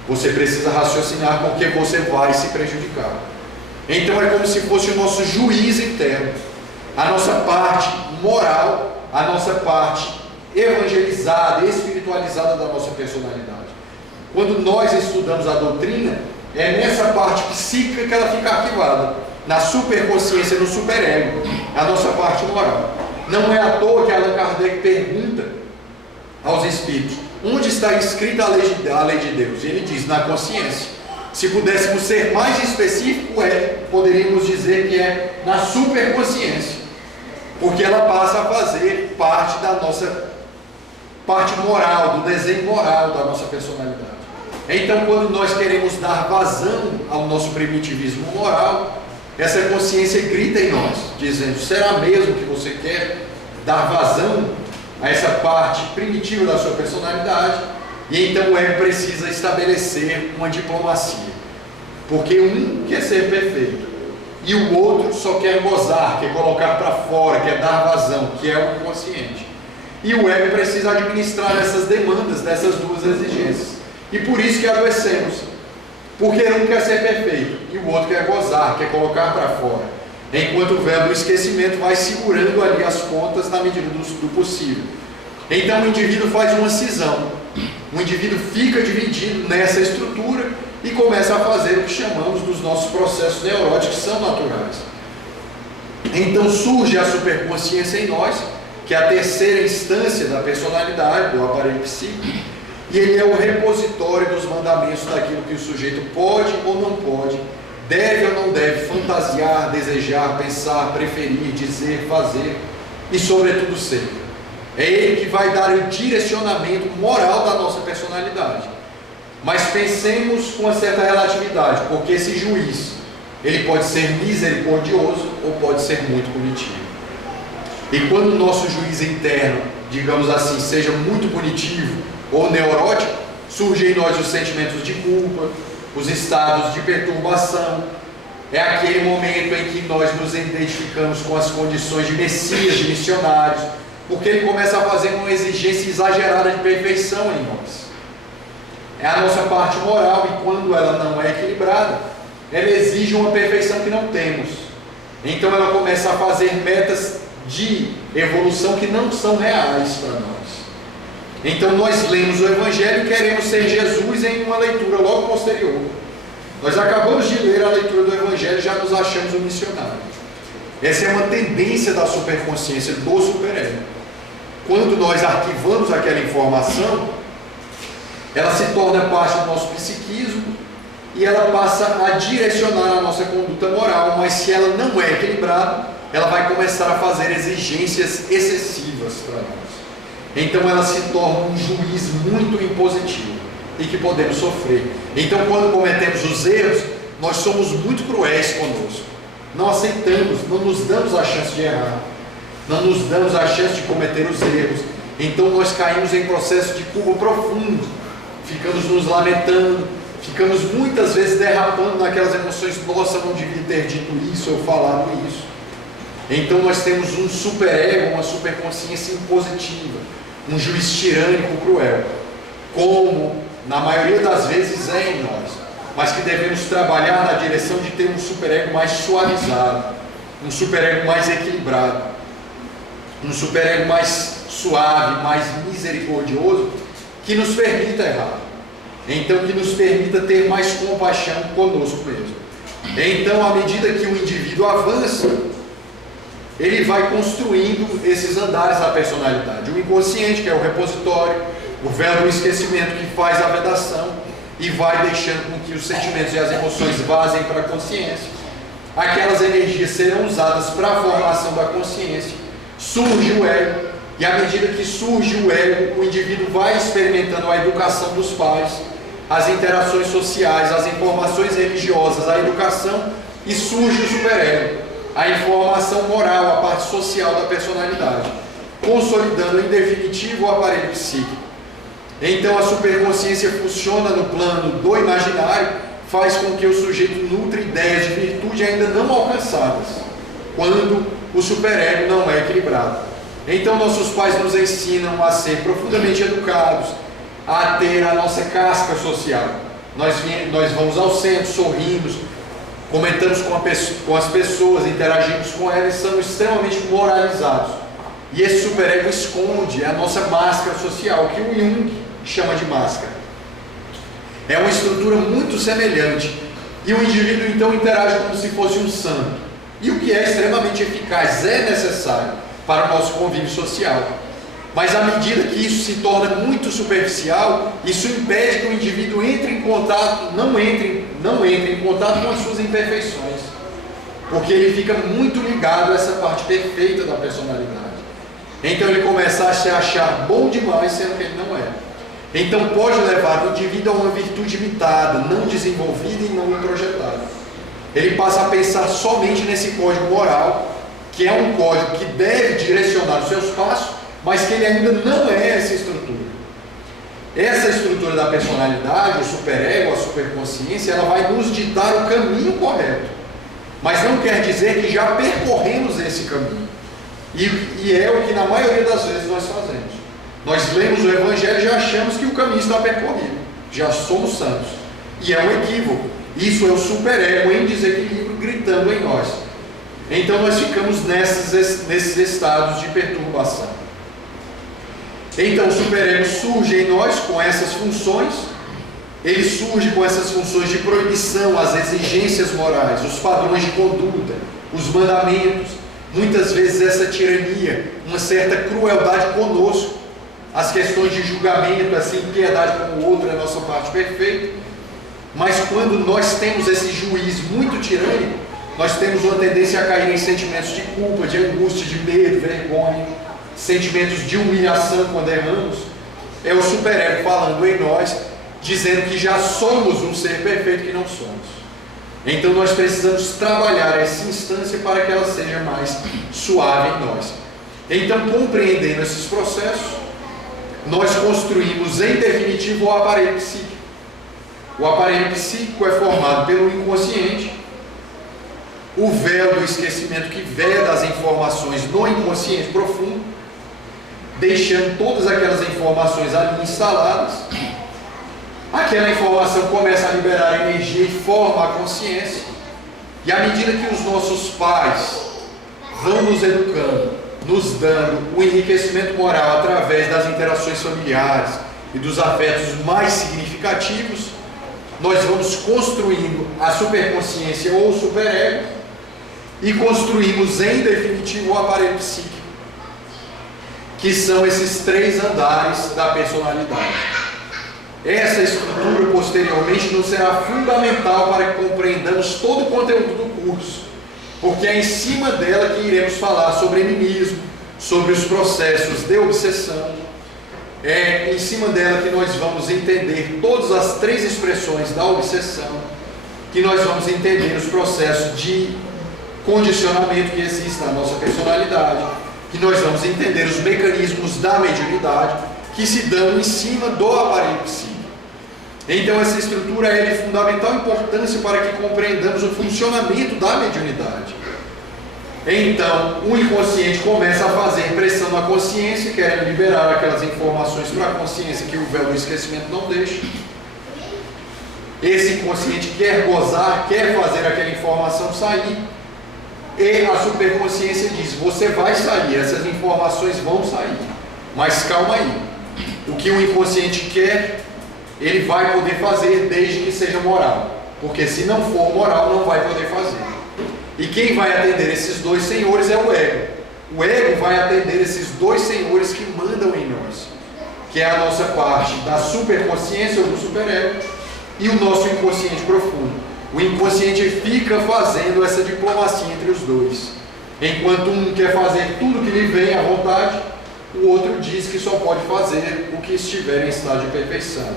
Você precisa raciocinar, porque você vai se prejudicar. Então é como se fosse o nosso juiz interno, a nossa parte moral, a nossa parte evangelizada, espiritualizada da nossa personalidade. Quando nós estudamos a doutrina, é nessa parte psíquica que ela fica arquivada, na superconsciência, no superego, a nossa parte moral. Não é à toa que Allan Kardec pergunta aos espíritos: onde está escrita a lei de Deus? E ele diz: na consciência. Se pudéssemos ser mais específicos, poderíamos dizer que é na superconsciência, porque ela passa a fazer parte da nossa parte moral, do desenho moral da nossa personalidade. Então, quando nós queremos dar vazão ao nosso primitivismo moral, essa consciência grita em nós, dizendo: será mesmo que você quer dar vazão a essa parte primitiva da sua personalidade? E então o ego precisa estabelecer uma diplomacia, porque um quer ser perfeito e o outro só quer gozar, quer colocar para fora, quer dar vazão, que é o inconsciente. E o ego precisa administrar essas demandas dessas duas exigências, e por isso que adoecemos, porque um quer ser perfeito e o outro quer gozar, quer colocar para fora, enquanto o véu do esquecimento vai segurando ali as pontas na medida do possível. Então o indivíduo faz uma cisão, o indivíduo fica dividido nessa estrutura e começa a fazer o que chamamos dos nossos processos neuróticos, que são naturais. Então surge a superconsciência em nós, que é a terceira instância da personalidade, do aparelho psíquico, e ele é o repositório dos mandamentos daquilo que o sujeito pode ou não pode, deve ou não deve fantasiar, desejar, pensar, preferir, dizer, fazer e sobretudo ser. É ele que vai dar o direcionamento moral da nossa personalidade. Mas pensemos com uma certa relatividade, porque esse juiz, ele pode ser misericordioso ou pode ser muito punitivo. E quando o nosso juiz interno, digamos assim, seja muito punitivo ou neurótico, surgem em nós os sentimentos de culpa, os estados de perturbação. É aquele momento em que nós nos identificamos com as condições de messias, de missionários, porque ele começa a fazer uma exigência exagerada de perfeição em nós. É a nossa parte moral, e quando ela não é equilibrada, ela exige uma perfeição que não temos. Então ela começa a fazer metas de evolução que não são reais para nós. Então nós lemos o Evangelho e queremos ser Jesus em uma leitura logo posterior. Nós acabamos de ler a leitura do Evangelho e já nos achamos um missionário. Essa é uma tendência da superconsciência, do superego. Quando nós arquivamos aquela informação, ela se torna parte do nosso psiquismo e ela passa a direcionar a nossa conduta moral, mas se ela não é equilibrada, ela vai começar a fazer exigências excessivas para nós. Então ela se torna um juiz muito impositivo e que podemos sofrer. Então quando cometemos os erros, nós somos muito cruéis conosco. Não aceitamos, não nos damos a chance de errar, não nos damos a chance de cometer os erros. Então nós caímos em processo de culpa profundo, ficamos nos lamentando, ficamos muitas vezes derrapando naquelas emoções: nossa, eu não devia ter dito isso ou falado isso. Então nós temos um superego, uma superconsciência impositiva, um juiz tirânico, cruel, como na maioria das vezes é em nós, mas que devemos trabalhar na direção de ter um superego mais suavizado, um superego mais equilibrado. um superego mais suave, mais misericordioso, que nos permita errar. Então, que nos permita ter mais compaixão conosco mesmo. Então, à medida que o indivíduo avança, ele vai construindo esses andares da personalidade. O inconsciente, que é o repositório, o véu do esquecimento, que faz a vedação e vai deixando com que os sentimentos e as emoções vazem para a consciência. Aquelas energias serão usadas para a formação da consciência. Surge o ego, e à medida que surge o ego, o indivíduo vai experimentando a educação dos pais, as interações sociais, as informações religiosas, a educação, e surge o superego, a informação moral, a parte social da personalidade, consolidando em definitivo o aparelho psíquico. Então a superconsciência funciona no plano do imaginário, faz com que o sujeito nutre ideias de virtude ainda não alcançadas, quando o superego não é equilibrado. Então nossos pais nos ensinam a ser profundamente educados, a ter a nossa casca social. Nós vamos ao centro, sorrimos, comentamos com as pessoas, interagimos com elas, somos extremamente moralizados. E esse superego esconde a nossa máscara social, que o Jung chama de máscara. É uma estrutura muito semelhante. E o indivíduo então interage como se fosse um santo. E o que é extremamente eficaz, é necessário para o nosso convívio social. Mas à medida que isso se torna muito superficial, isso impede que o indivíduo entre em contato, não entre em contato com as suas imperfeições. Porque ele fica muito ligado a essa parte perfeita da personalidade. Então ele começa a se achar bom demais, sendo que ele não é. Então pode levar o indivíduo a uma virtude limitada, não desenvolvida e não introjetada. Ele passa a pensar somente nesse código moral, que é um código que deve direcionar os seus passos, mas que ele ainda não é essa estrutura. Essa estrutura da personalidade, o superego, a superconsciência, ela vai nos ditar o caminho correto. Mas não quer dizer que já percorremos esse caminho. E é o que na maioria das vezes nós fazemos. Nós lemos o Evangelho e já achamos que o caminho está percorrido. Já somos santos. E é um equívoco. Isso é o superego em desequilíbrio gritando em nós. Então nós ficamos nesses estados de perturbação. Então o superego surge em nós com essas funções. Ele surge com essas funções de proibição, as exigências morais, os padrões de conduta, os mandamentos, muitas vezes essa tirania, uma certa crueldade conosco, as questões de julgamento, essa impiedade com o outro é a nossa parte perfeita. Mas quando nós temos esse juízo muito tirânico, nós temos uma tendência a cair em sentimentos de culpa, de angústia, de medo, vergonha, sentimentos de humilhação quando erramos. É o superego falando em nós, dizendo que já somos um ser perfeito que não somos. Então nós precisamos trabalhar essa instância para que ela seja mais suave em nós. Então, compreendendo esses processos, nós construímos em definitivo o aparelho psíquico. O aparelho psíquico é formado pelo inconsciente, o véu do esquecimento que veda as informações no inconsciente profundo, deixando todas aquelas informações ali instaladas. Aquela informação começa a liberar energia e forma a consciência. E à medida que os nossos pais vão nos educando, nos dando o enriquecimento moral através das interações familiares e dos afetos mais significativos, nós vamos construindo a superconsciência ou o superego e construímos em definitivo o aparelho psíquico, que são esses três andares da personalidade. Essa estrutura posteriormente nos será fundamental para que compreendamos todo o conteúdo do curso, porque é em cima dela que iremos falar sobre animismo, sobre os processos de obsessão. É em cima dela que nós vamos entender todas as três expressões da obsessão, que nós vamos entender os processos de condicionamento que existem na nossa personalidade, que nós vamos entender os mecanismos da mediunidade que se dão em cima do aparelho psíquico. Então essa estrutura é de fundamental importância para que compreendamos o funcionamento da mediunidade. Então o inconsciente começa a fazer pressão na consciência, querendo liberar aquelas informações para a consciência que o véu do esquecimento não deixa. Esse inconsciente quer gozar, quer fazer aquela informação sair. E a superconsciência diz: você vai sair, essas informações vão sair, mas calma aí, o que o inconsciente quer, ele vai poder fazer desde que seja moral, porque se não for moral, não vai poder fazer. E quem vai atender esses dois senhores é o ego. O ego vai atender esses dois senhores que mandam em nós, que é a nossa parte da superconsciência ou do superego e o nosso inconsciente profundo. O inconsciente fica fazendo essa diplomacia entre os dois. Enquanto um quer fazer tudo que lhe vem à vontade, o outro diz que só pode fazer o que estiver em estado de perfeição.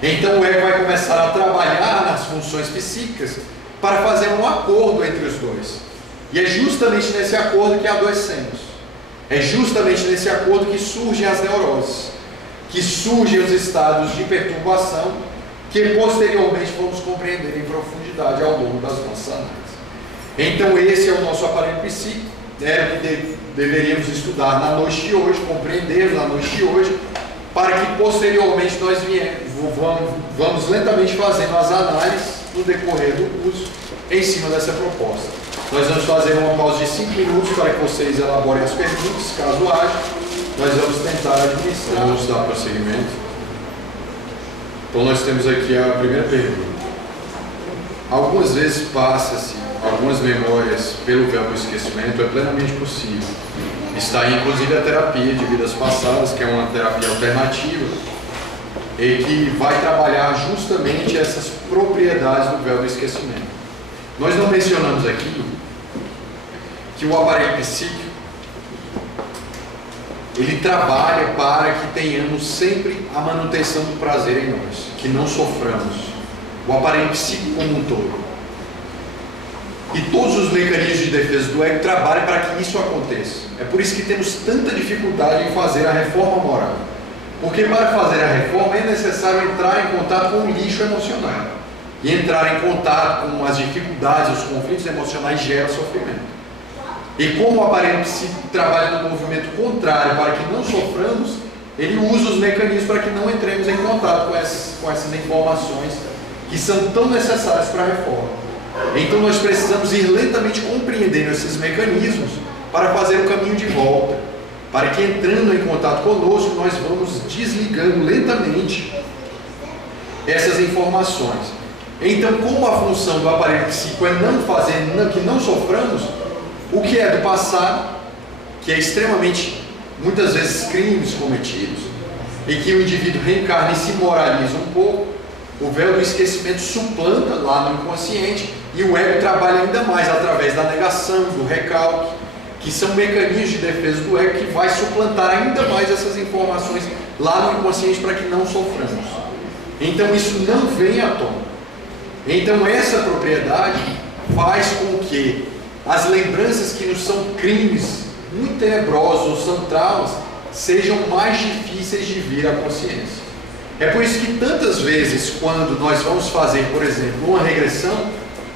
Então o ego vai começar a trabalhar nas funções psíquicas para fazer um acordo entre os dois. E é justamente nesse acordo que adoecemos. É justamente nesse acordo que surgem as neuroses, que surgem os estados de perturbação, que posteriormente vamos compreender em profundidade ao longo das nossas análises. Então esse é o nosso aparelho psíquico, que deveríamos estudar na noite de hoje, compreender na noite de hoje, para que posteriormente nós vamos lentamente fazendo as análises no decorrer do curso em cima dessa proposta. Nós vamos fazer uma pausa de 5 minutos para que vocês elaborem as perguntas, caso haja. Nós vamos tentar administrar. Vamos dar prosseguimento. Então nós temos aqui a primeira pergunta. Algumas vezes passa-se algumas memórias pelo véu do esquecimento, é plenamente possível. Está aí inclusive a terapia de vidas passadas, que é uma terapia alternativa, e que vai trabalhar justamente essas propriedades do véu do esquecimento. Nós não mencionamos aqui que o aparelho psíquico ele trabalha para que tenhamos sempre a manutenção do prazer em nós, que não soframos. O aparelho psíquico como um todo. E todos os mecanismos de defesa do ego trabalham para que isso aconteça. É por isso que temos tanta dificuldade em fazer a reforma moral. Porque para fazer a reforma é necessário entrar em contato com o lixo emocional. E entrar em contato com as dificuldades, os conflitos emocionais gera sofrimento. E como o aparelho psíquico trabalha no movimento contrário para que não soframos, ele usa os mecanismos para que não entremos em contato com essas informações que são tão necessárias para a reforma. Então nós precisamos ir lentamente compreendendo esses mecanismos para fazer o caminho de volta, para que entrando em contato conosco nós vamos desligando lentamente essas informações. Então, como a função do aparelho psíquico é não fazer que não soframos, o que é do passado, que é extremamente, muitas vezes, crimes cometidos, e que o indivíduo reencarna e se moraliza um pouco, o véu do esquecimento suplanta lá no inconsciente e o ego trabalha ainda mais através da negação, do recalque, que são mecanismos de defesa do ego que vai suplantar ainda mais essas informações lá no inconsciente para que não soframos. Então isso não vem à tona. Então essa propriedade faz com que as lembranças que nos são crimes muito tenebrosos ou são traumas sejam mais difíceis de vir à consciência. É por isso que tantas vezes quando nós vamos fazer, por exemplo, uma regressão,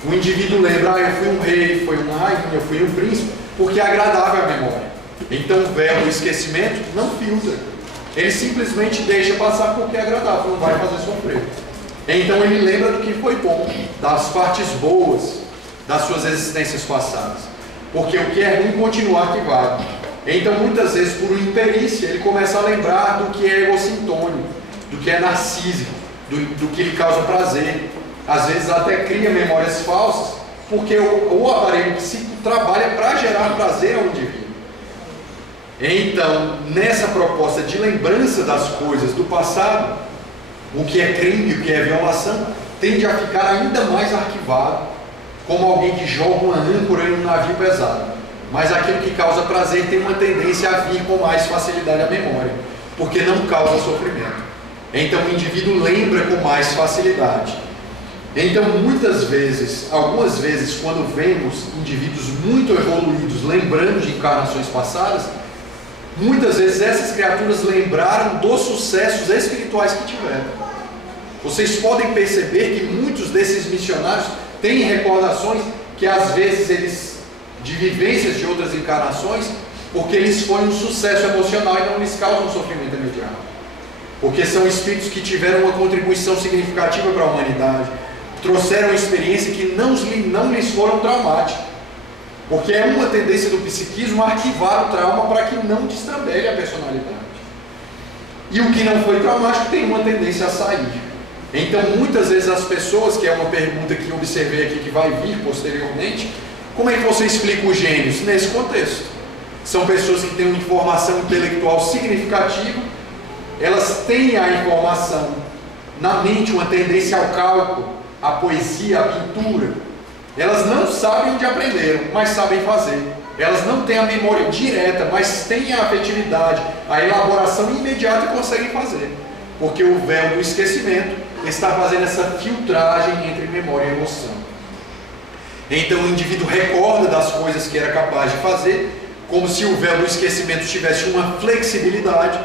o indivíduo lembra: eu fui um rei, fui uma rainha, eu fui um príncipe, porque é agradável a memória. Então o véu do esquecimento não filtra, ele simplesmente deixa passar porque é agradável, não vai fazer sofrer. Então ele lembra do que foi bom, das partes boas das suas existências passadas, porque o que é ruim continua arquivado. Então muitas vezes por imperícia ele começa a lembrar do que é egocintônico, do que é narcísico, do que lhe causa prazer. Às vezes até cria memórias falsas, porque o aparelho psíquico trabalha para gerar prazer ao indivíduo. Então, nessa proposta de lembrança das coisas do passado, o que é crime, o que é violação, tende a ficar ainda mais arquivado, como alguém que joga uma âncora em um navio pesado. Mas aquilo que causa prazer tem uma tendência a vir com mais facilidade à memória, porque não causa sofrimento. Então o indivíduo lembra com mais facilidade. Então muitas vezes, algumas vezes, quando vemos indivíduos muito evoluídos lembrando de encarnações passadas, muitas vezes essas criaturas lembraram dos sucessos espirituais que tiveram. Vocês podem perceber que muitos desses missionários têm recordações que às vezes eles, de vivências de outras encarnações, porque eles foram um sucesso emocional e não lhes causam sofrimento imediato. Porque são espíritos que tiveram uma contribuição significativa para a humanidade, trouxeram uma experiência que não lhes foram traumáticas, Porque é uma tendência do psiquismo arquivar o trauma para que não destrambelhe a personalidade. E o que não foi traumático tem uma tendência a sair. Então, muitas vezes as pessoas, que é uma pergunta que observei aqui que vai vir posteriormente, como é que você explica os gênios nesse contexto? São pessoas que têm uma informação intelectual significativa, elas têm a informação na mente, uma tendência ao cálculo, à poesia, à pintura. Elas não sabem onde aprenderam, mas sabem fazer. Elas não têm a memória direta, mas têm a afetividade, a elaboração imediata e conseguem fazer. Porque o véu do esquecimento está fazendo essa filtragem entre memória e emoção. Então o indivíduo recorda das coisas que era capaz de fazer, como se o véu do esquecimento tivesse uma flexibilidade,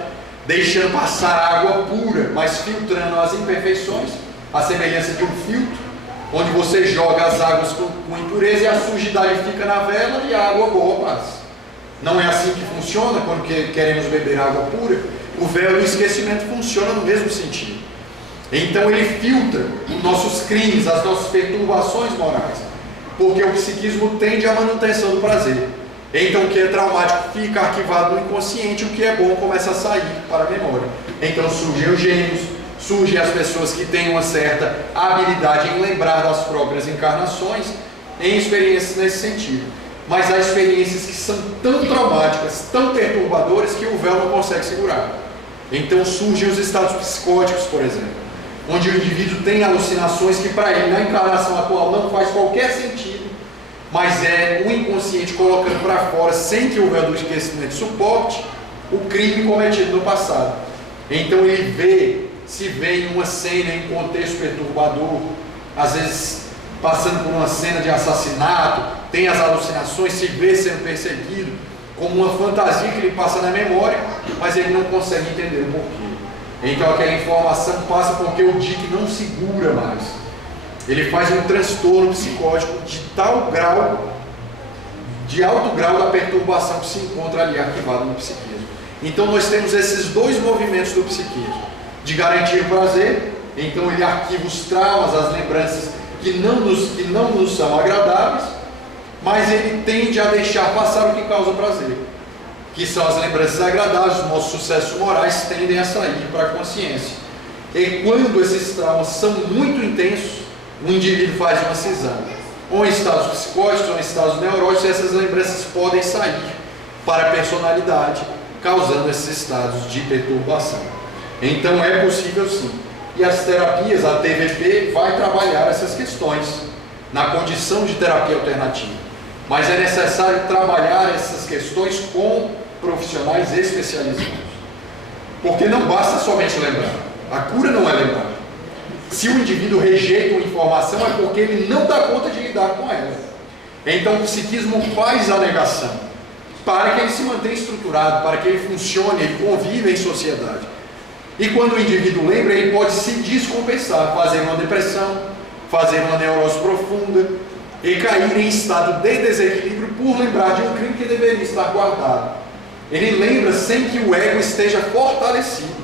deixando passar água pura, mas filtrando as imperfeições, a semelhança de um filtro, onde você joga as águas com impureza e a sujidade fica na vela e a água boa passa. Não é assim que funciona quando queremos beber água pura. O véu do esquecimento funciona no mesmo sentido. Então ele filtra os nossos crimes, as nossas perturbações morais, porque o psiquismo tende à manutenção do prazer. Então o que é traumático fica arquivado no inconsciente, o que é bom começa a sair para a memória. Então surgem os gênios, surgem as pessoas que têm uma certa habilidade em lembrar das próprias encarnações, em experiências nesse sentido. Mas há experiências que são tão traumáticas, tão perturbadoras, que o véu não consegue segurar. Então surgem os estados psicóticos, por exemplo, onde o indivíduo tem alucinações que para ele, na encarnação atual, não faz qualquer sentido, mas é o inconsciente colocando para fora, sem que o véu do esquecimento suporte, o crime cometido no passado. Então ele se vê em uma cena, em um contexto perturbador, às vezes passando por uma cena de assassinato, tem as alucinações, se vê sendo perseguido, como uma fantasia que lhe passa na memória, mas ele não consegue entender o porquê. Então aquela informação passa porque o DIC não segura mais. Ele faz um transtorno psicótico de tal grau, de alto grau da perturbação que se encontra ali arquivado no psiquismo. Então nós temos esses dois movimentos do psiquismo, de garantir o prazer, então ele arquiva os traumas, as lembranças que não nos são agradáveis, mas ele tende a deixar passar o que causa prazer, que são as lembranças agradáveis. Os nossos sucessos morais tendem a sair para a consciência. E quando esses traumas são muito intensos, o indivíduo faz uma cisão, ou em estados psicóticos, ou em estados neuróticos, e essas lembranças podem sair para a personalidade, causando esses estados de perturbação. Então é possível sim. E as terapias, a TVP, vai trabalhar essas questões na condição de terapia alternativa. Mas é necessário trabalhar essas questões com profissionais especializados. Porque não basta somente lembrar. A cura não é lembrar. Se o indivíduo rejeita uma informação, é porque ele não dá conta de lidar com ela. Então o psiquismo faz a negação, para que ele se mantenha estruturado, para que ele funcione, ele conviva em sociedade. E quando o indivíduo lembra, ele pode se descompensar, fazer uma depressão, fazer uma neurose profunda e cair em estado de desequilíbrio por lembrar de um crime que deveria estar guardado. Ele lembra sem que o ego esteja fortalecido.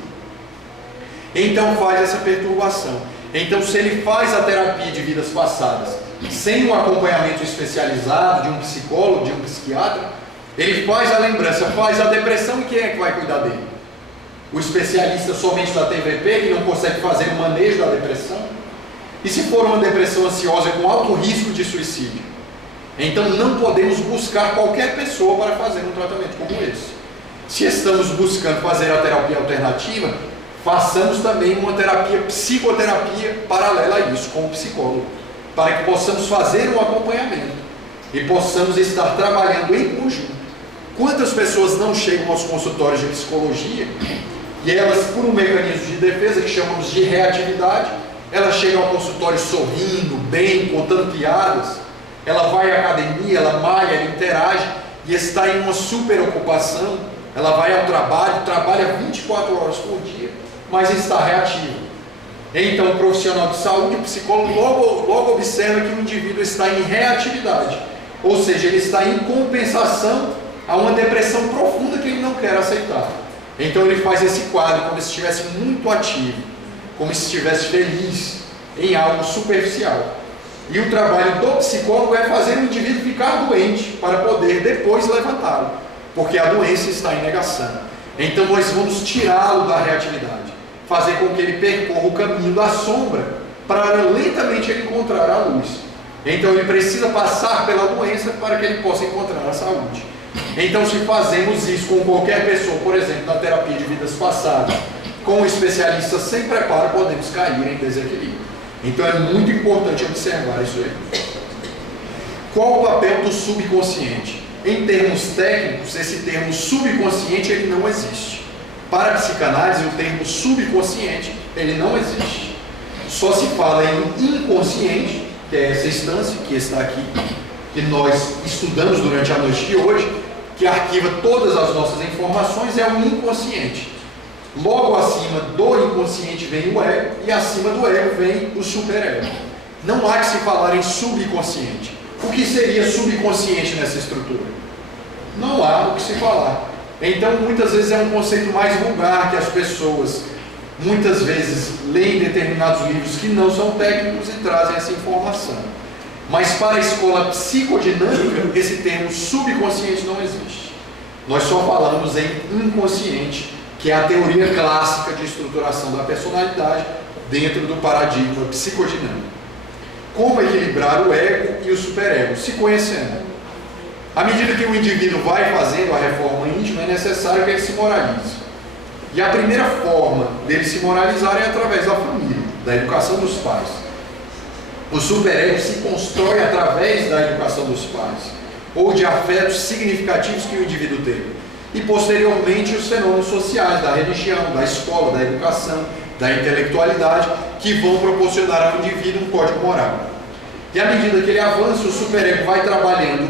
Então faz essa perturbação. Então se ele faz a terapia de vidas passadas sem um acompanhamento especializado de um psicólogo, de um psiquiatra, ele faz a lembrança, faz a depressão, e quem é que vai cuidar dele? O especialista somente da TVP, que não consegue fazer o manejo da depressão? E se for uma depressão ansiosa com alto risco de suicídio? Então não podemos buscar qualquer pessoa para fazer um tratamento como esse. Se estamos buscando fazer a terapia alternativa, façamos também uma psicoterapia paralela a isso, com o psicólogo, para que possamos fazer um acompanhamento e possamos estar trabalhando em conjunto. Quantas pessoas não chegam aos consultórios de psicologia e elas, por um mecanismo de defesa que chamamos de reatividade, ela chega ao consultório sorrindo, bem, contando piadas, ela vai à academia, ela malha, ela interage e está em uma super ocupação, ela vai ao trabalho, trabalha 24 horas por dia, mas está reativa. Então o profissional de saúde, o psicólogo, logo observa que o indivíduo está em reatividade, ou seja, ele está em compensação a uma depressão profunda que ele não quer aceitar. Então ele faz esse quadro como se estivesse muito ativo, como se estivesse feliz em algo superficial. E o trabalho do psicólogo é fazer o indivíduo ficar doente para poder depois levantá-lo, porque a doença está em negação. Então nós vamos tirá-lo da reatividade, fazer com que ele percorra o caminho da sombra para lentamente ele encontrar a luz. Então ele precisa passar pela doença para que ele possa encontrar a saúde. Então, se fazemos isso com qualquer pessoa, por exemplo, na terapia de vidas passadas, com um especialista sem preparo, podemos cair em desequilíbrio. Então é muito importante observar isso aí. Qual o papel do subconsciente? Em termos técnicos, esse termo subconsciente ele não existe. Para a psicanálise, o termo subconsciente ele não existe. Só se fala em inconsciente, que é essa instância que está aqui, que nós estudamos durante a noite de hoje, que arquiva todas as nossas informações, é o inconsciente. Logo acima do inconsciente vem o ego, e acima do ego vem o superego. Não há que se falar em subconsciente. O que seria subconsciente nessa estrutura? Não há o que se falar. Então, muitas vezes é um conceito mais vulgar que as pessoas, muitas vezes, leem determinados livros que não são técnicos e trazem essa informação. Mas para a escola psicodinâmica, esse termo subconsciente não existe. Nós só falamos em inconsciente, que é a teoria clássica de estruturação da personalidade dentro do paradigma psicodinâmico. Como equilibrar o ego e o superego? Se conhecendo. À medida que o indivíduo vai fazendo a reforma íntima, é necessário que ele se moralize. E a primeira forma dele se moralizar é através da família, da educação dos pais. O superego se constrói através da educação dos pais, ou de afetos significativos que o indivíduo teve. E posteriormente os fenômenos sociais, da religião, da escola, da educação, da intelectualidade, que vão proporcionar ao indivíduo um código moral. E à medida que ele avança, o superego vai trabalhando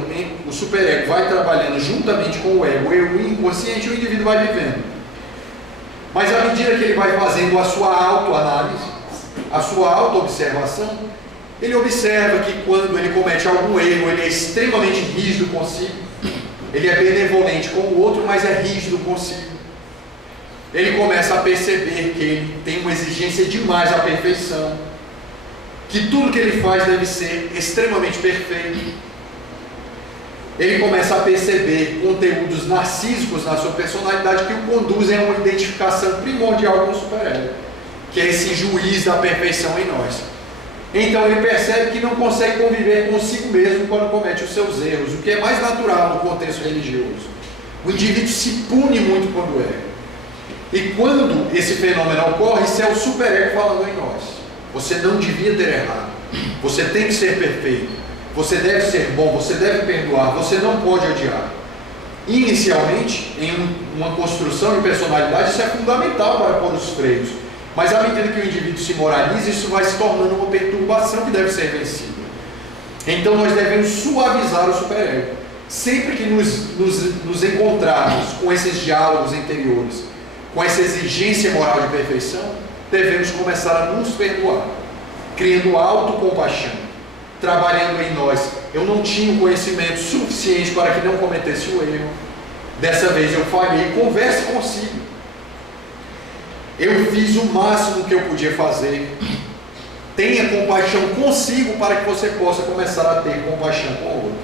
juntamente com o ego e o inconsciente, o indivíduo vai vivendo. Mas à medida que ele vai fazendo a sua autoanálise, a sua autoobservação, ele observa que quando ele comete algum erro, ele é extremamente rígido consigo, ele é benevolente com o outro, mas é rígido consigo. Ele começa a perceber que ele tem uma exigência demais à perfeição, que tudo que ele faz deve ser extremamente perfeito. Ele começa a perceber conteúdos narcísicos na sua personalidade que o conduzem a uma identificação primordial com o superego, que é esse juiz da perfeição em nós. Então ele percebe que não consegue conviver consigo mesmo quando comete os seus erros, o que é mais natural no contexto religioso. O indivíduo se pune muito quando erra. E quando esse fenômeno ocorre, isso é o superego falando em nós. Você não devia ter errado. Você tem que ser perfeito. Você deve ser bom. Você deve perdoar. Você não pode odiar. Inicialmente, em uma construção de personalidade, isso é fundamental para pôr os freios. Mas à medida que o indivíduo se moraliza, isso vai se tornando uma perturbação que deve ser vencida. Então nós devemos suavizar o superego. Sempre que nos encontrarmos com esses diálogos interiores, com essa exigência moral de perfeição, devemos começar a nos perdoar, criando autocompaixão, trabalhando em nós. Eu não tinha o conhecimento suficiente para que não cometesse o erro. Dessa vez eu falhei. Converse consigo. Eu fiz o máximo que eu podia fazer. Tenha compaixão consigo para que você possa começar a ter compaixão com o outro.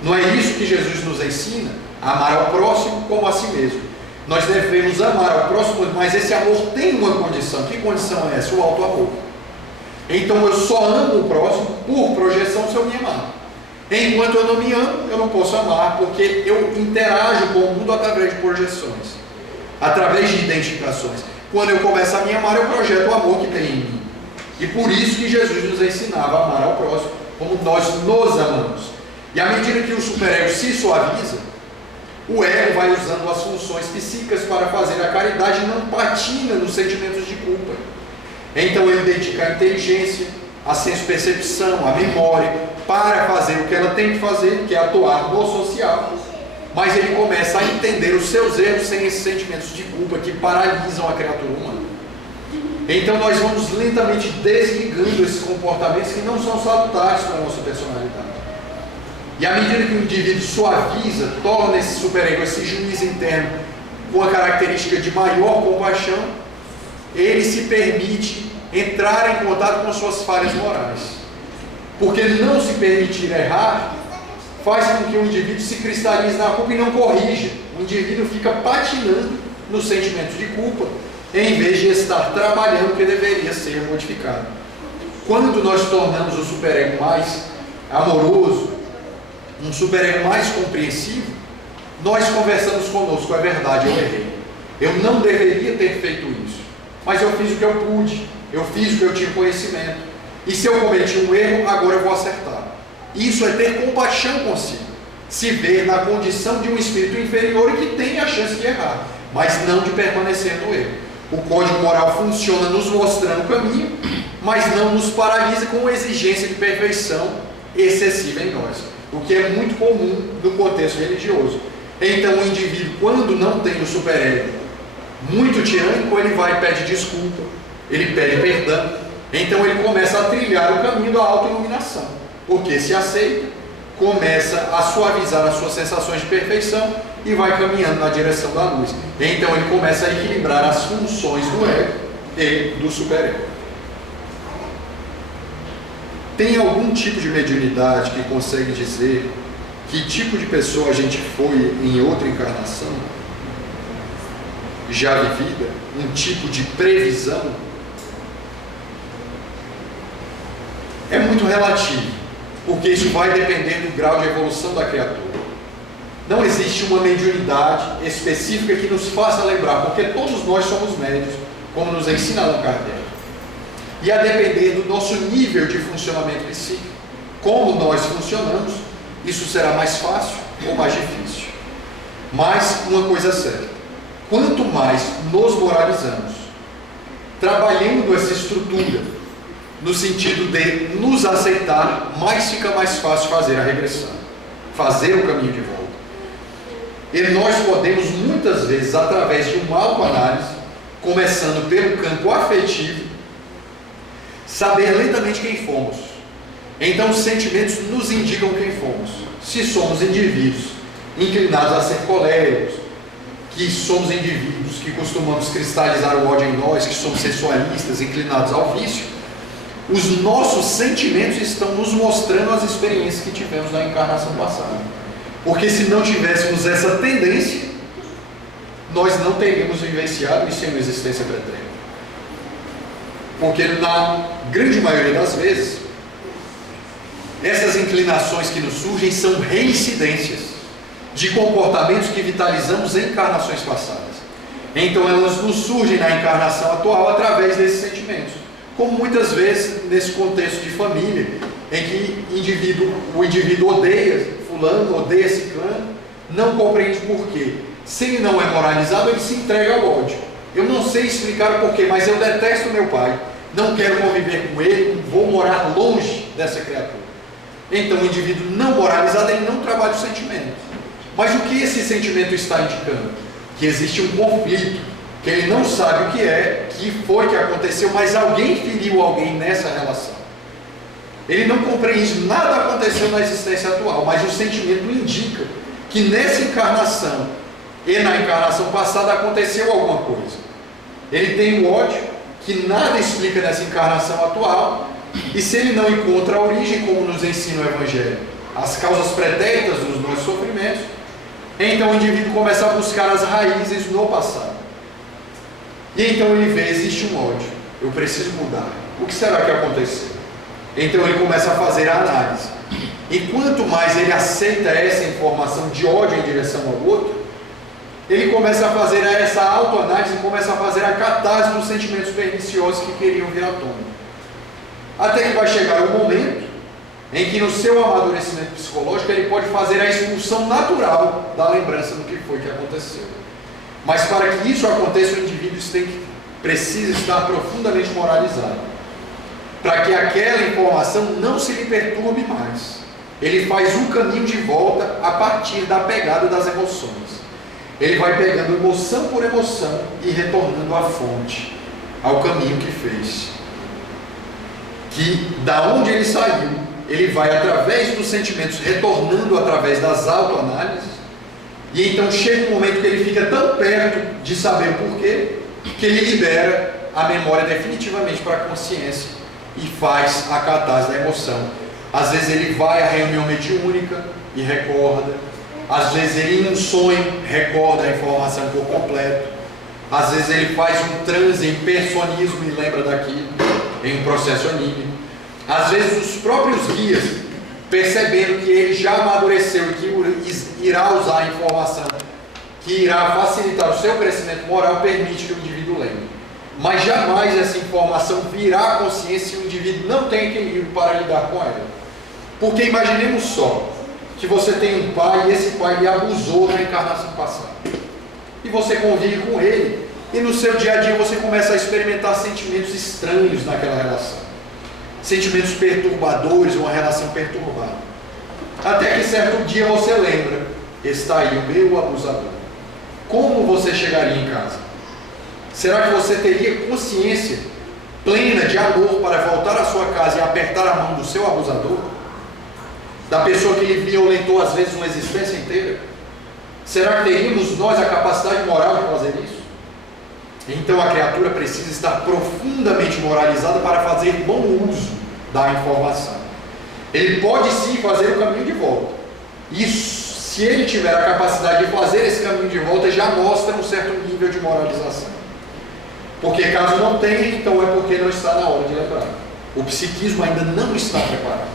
Não é isso que Jesus nos ensina? Amar ao próximo como a si mesmo. Nós devemos amar ao próximo, mas esse amor tem uma condição. Que condição é essa? O auto-amor. Então eu só amo o próximo por projeção se eu me amar. Enquanto eu não me amo, eu não posso amar, porque eu interajo com o mundo através de projeções, através de identificações. Quando eu começo a me amar, eu projeto o amor que tem em mim. E por isso que Jesus nos ensinava a amar ao próximo, como nós nos amamos. E à medida que o superego se suaviza, o ego vai usando as funções psíquicas para fazer a caridade e não patina nos sentimentos de culpa. Então ele dedica a inteligência, a senso-percepção, a memória, para fazer o que ela tem que fazer, que é atuar no social. Mas ele começa a entender os seus erros sem esses sentimentos de culpa que paralisam a criatura humana. Então nós vamos lentamente desligando esses comportamentos que não são salutares para a nossa personalidade. E à medida que o indivíduo suaviza, torna esse superego, esse juiz interno, com a característica de maior compaixão, ele se permite entrar em contato com suas falhas morais. Porque não se permitir errar faz com que o indivíduo se cristalize na culpa e não corrija. O indivíduo fica patinando no sentimento de culpa, em vez de estar trabalhando o que deveria ser modificado. Quando nós tornamos o superego mais amoroso, um superego mais compreensivo, nós conversamos conosco, é verdade, eu errei. Eu não deveria ter feito isso, mas eu fiz o que eu pude, eu fiz o que eu tinha conhecimento. E se eu cometi um erro, agora eu vou acertar. Isso é ter compaixão consigo, se ver na condição de um espírito inferior e que tem a chance de errar, mas não de permanecer no erro. O código moral funciona nos mostrando o caminho, mas não nos paralisa com exigência de perfeição excessiva em nós, o que é muito comum no contexto religioso. Então o indivíduo, quando não tem o superego muito tirânico, ele vai e pede desculpa, ele pede perdão, então ele começa a trilhar o caminho da autoiluminação, porque se aceita, começa a suavizar as suas sensações de perfeição e vai caminhando na direção da luz. Então ele começa a equilibrar as funções do ego e do superego. Tem algum tipo de mediunidade que consegue dizer que tipo de pessoa a gente foi em outra encarnação já vivida? Um tipo de previsão? É muito relativo, porque isso vai depender do grau de evolução da criatura. Não existe uma mediunidade específica que nos faça lembrar, porque todos nós somos médiuns, como nos ensina Allan Kardec. E a depender do nosso nível de funcionamento psíquico, como nós funcionamos, isso será mais fácil ou mais difícil. Mas uma coisa é certa: quanto mais nos moralizamos, trabalhando essa estrutura, no sentido de nos aceitar, mais fica mais fácil fazer a regressão, fazer o caminho de volta. E nós podemos muitas vezes, através de uma autoanálise, começando pelo campo afetivo, saber lentamente quem fomos. Então os sentimentos nos indicam quem fomos. Se somos indivíduos inclinados a ser coléricos, que somos indivíduos que costumamos cristalizar o ódio em nós, que somos sensualistas, inclinados ao vício, os nossos sentimentos estão nos mostrando as experiências que tivemos na encarnação passada. Porque se não tivéssemos essa tendência, nós não teríamos vivenciado isso em uma existência pretérita. Porque na grande maioria das vezes, essas inclinações que nos surgem são reincidências de comportamentos que vitalizamos em encarnações passadas. Então elas nos surgem na encarnação atual através desses sentimentos. Como muitas vezes nesse contexto de família, em que o indivíduo odeia fulano, odeia ciclano, não compreende por quê. Se ele não é moralizado, ele se entrega ao ódio. Eu não sei explicar o porquê, mas eu detesto meu pai, não quero conviver com ele, vou morar longe dessa criatura. Então o indivíduo não moralizado, ele não trabalha o sentimento. Mas o que esse sentimento está indicando? Que existe um conflito, que ele não sabe o que é, que foi que aconteceu, mas alguém feriu alguém nessa relação. Ele não compreende, nada aconteceu na existência atual, mas o sentimento indica que nessa encarnação e na encarnação passada aconteceu alguma coisa. Ele tem o ódio, que nada explica nessa encarnação atual, e se ele não encontra a origem, como nos ensina o Evangelho, as causas pretéritas dos nossos sofrimentos, então o indivíduo começa a buscar as raízes no passado. E então ele vê, existe um ódio, eu preciso mudar. O que será que aconteceu? Então ele começa a fazer a análise. E quanto mais ele aceita essa informação de ódio em direção ao outro, ele começa a fazer essa autoanálise e começa a fazer a catarse dos sentimentos perniciosos que queriam vir à tona. Até que vai chegar um momento em que no seu amadurecimento psicológico ele pode fazer a expulsão natural da lembrança do que foi que aconteceu. Mas para que isso aconteça, o indivíduo precisa estar profundamente moralizado, para que aquela informação não se lhe perturbe mais. Ele faz um caminho de volta a partir da pegada das emoções. Ele vai pegando emoção por emoção e retornando à fonte, ao caminho que fez. Que da onde ele saiu, ele vai através dos sentimentos, retornando através das autoanálises, e então chega um momento que ele fica tão perto de saber o porquê, que ele libera a memória definitivamente para a consciência e faz a catarse da emoção. Às vezes ele vai à reunião mediúnica e recorda. Às vezes ele, em um sonho, recorda a informação por completo. Às vezes ele faz um transe em personismo e lembra daquilo, em um processo anímico. Às vezes os próprios guias, percebendo que ele já amadureceu e que irá usar a informação que irá facilitar o seu crescimento moral, permite que o indivíduo lembre. Mas jamais essa informação virá à consciência se o indivíduo não tem equilíbrio para lidar com ela. Porque imaginemos só que você tem um pai e esse pai lhe abusou na encarnação passada. E você convive com ele e no seu dia a dia você começa a experimentar sentimentos estranhos naquela relação. Sentimentos perturbadores, uma relação perturbada. Até que certo dia você lembra, está aí o meu abusador. Como você chegaria em casa? Será que você teria consciência plena de amor para voltar à sua casa e apertar a mão do seu abusador? Da pessoa que lhe violentou às vezes uma existência inteira? Será que teríamos nós a capacidade moral de fazer isso? Então a criatura precisa estar profundamente moralizada para fazer bom uso da informação. Ele pode sim fazer o caminho de volta. Isso, se ele tiver a capacidade de fazer esse caminho de volta, já mostra um certo nível de moralização. Porque caso não tenha, então é porque não está na hora de lembrar. O psiquismo ainda não está preparado.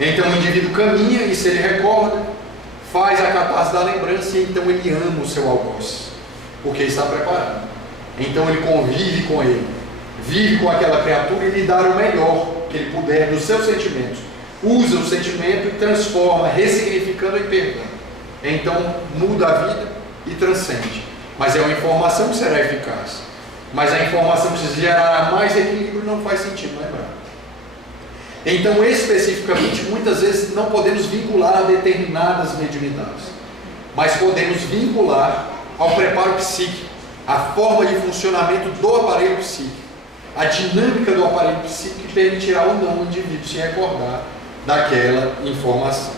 Então o indivíduo caminha e se ele recorda, faz a catarse da lembrança e então ele ama o seu algoz, porque está preparado. Então ele convive com ele, vive com aquela criatura e lhe dá o melhor que ele puder dos seus sentimentos. Usa o sentimento e transforma, ressignificando em perdão. Então muda a vida e transcende. Mas é uma informação que será eficaz. Mas a informação que gerará mais equilíbrio não faz sentido lembrar. Então, especificamente, muitas vezes não podemos vincular a determinadas mediunidades, mas podemos vincular ao preparo psíquico, a forma de funcionamento do aparelho psíquico, a dinâmica do aparelho psíquico que permitirá ou não o indivíduo se recordar daquela informação.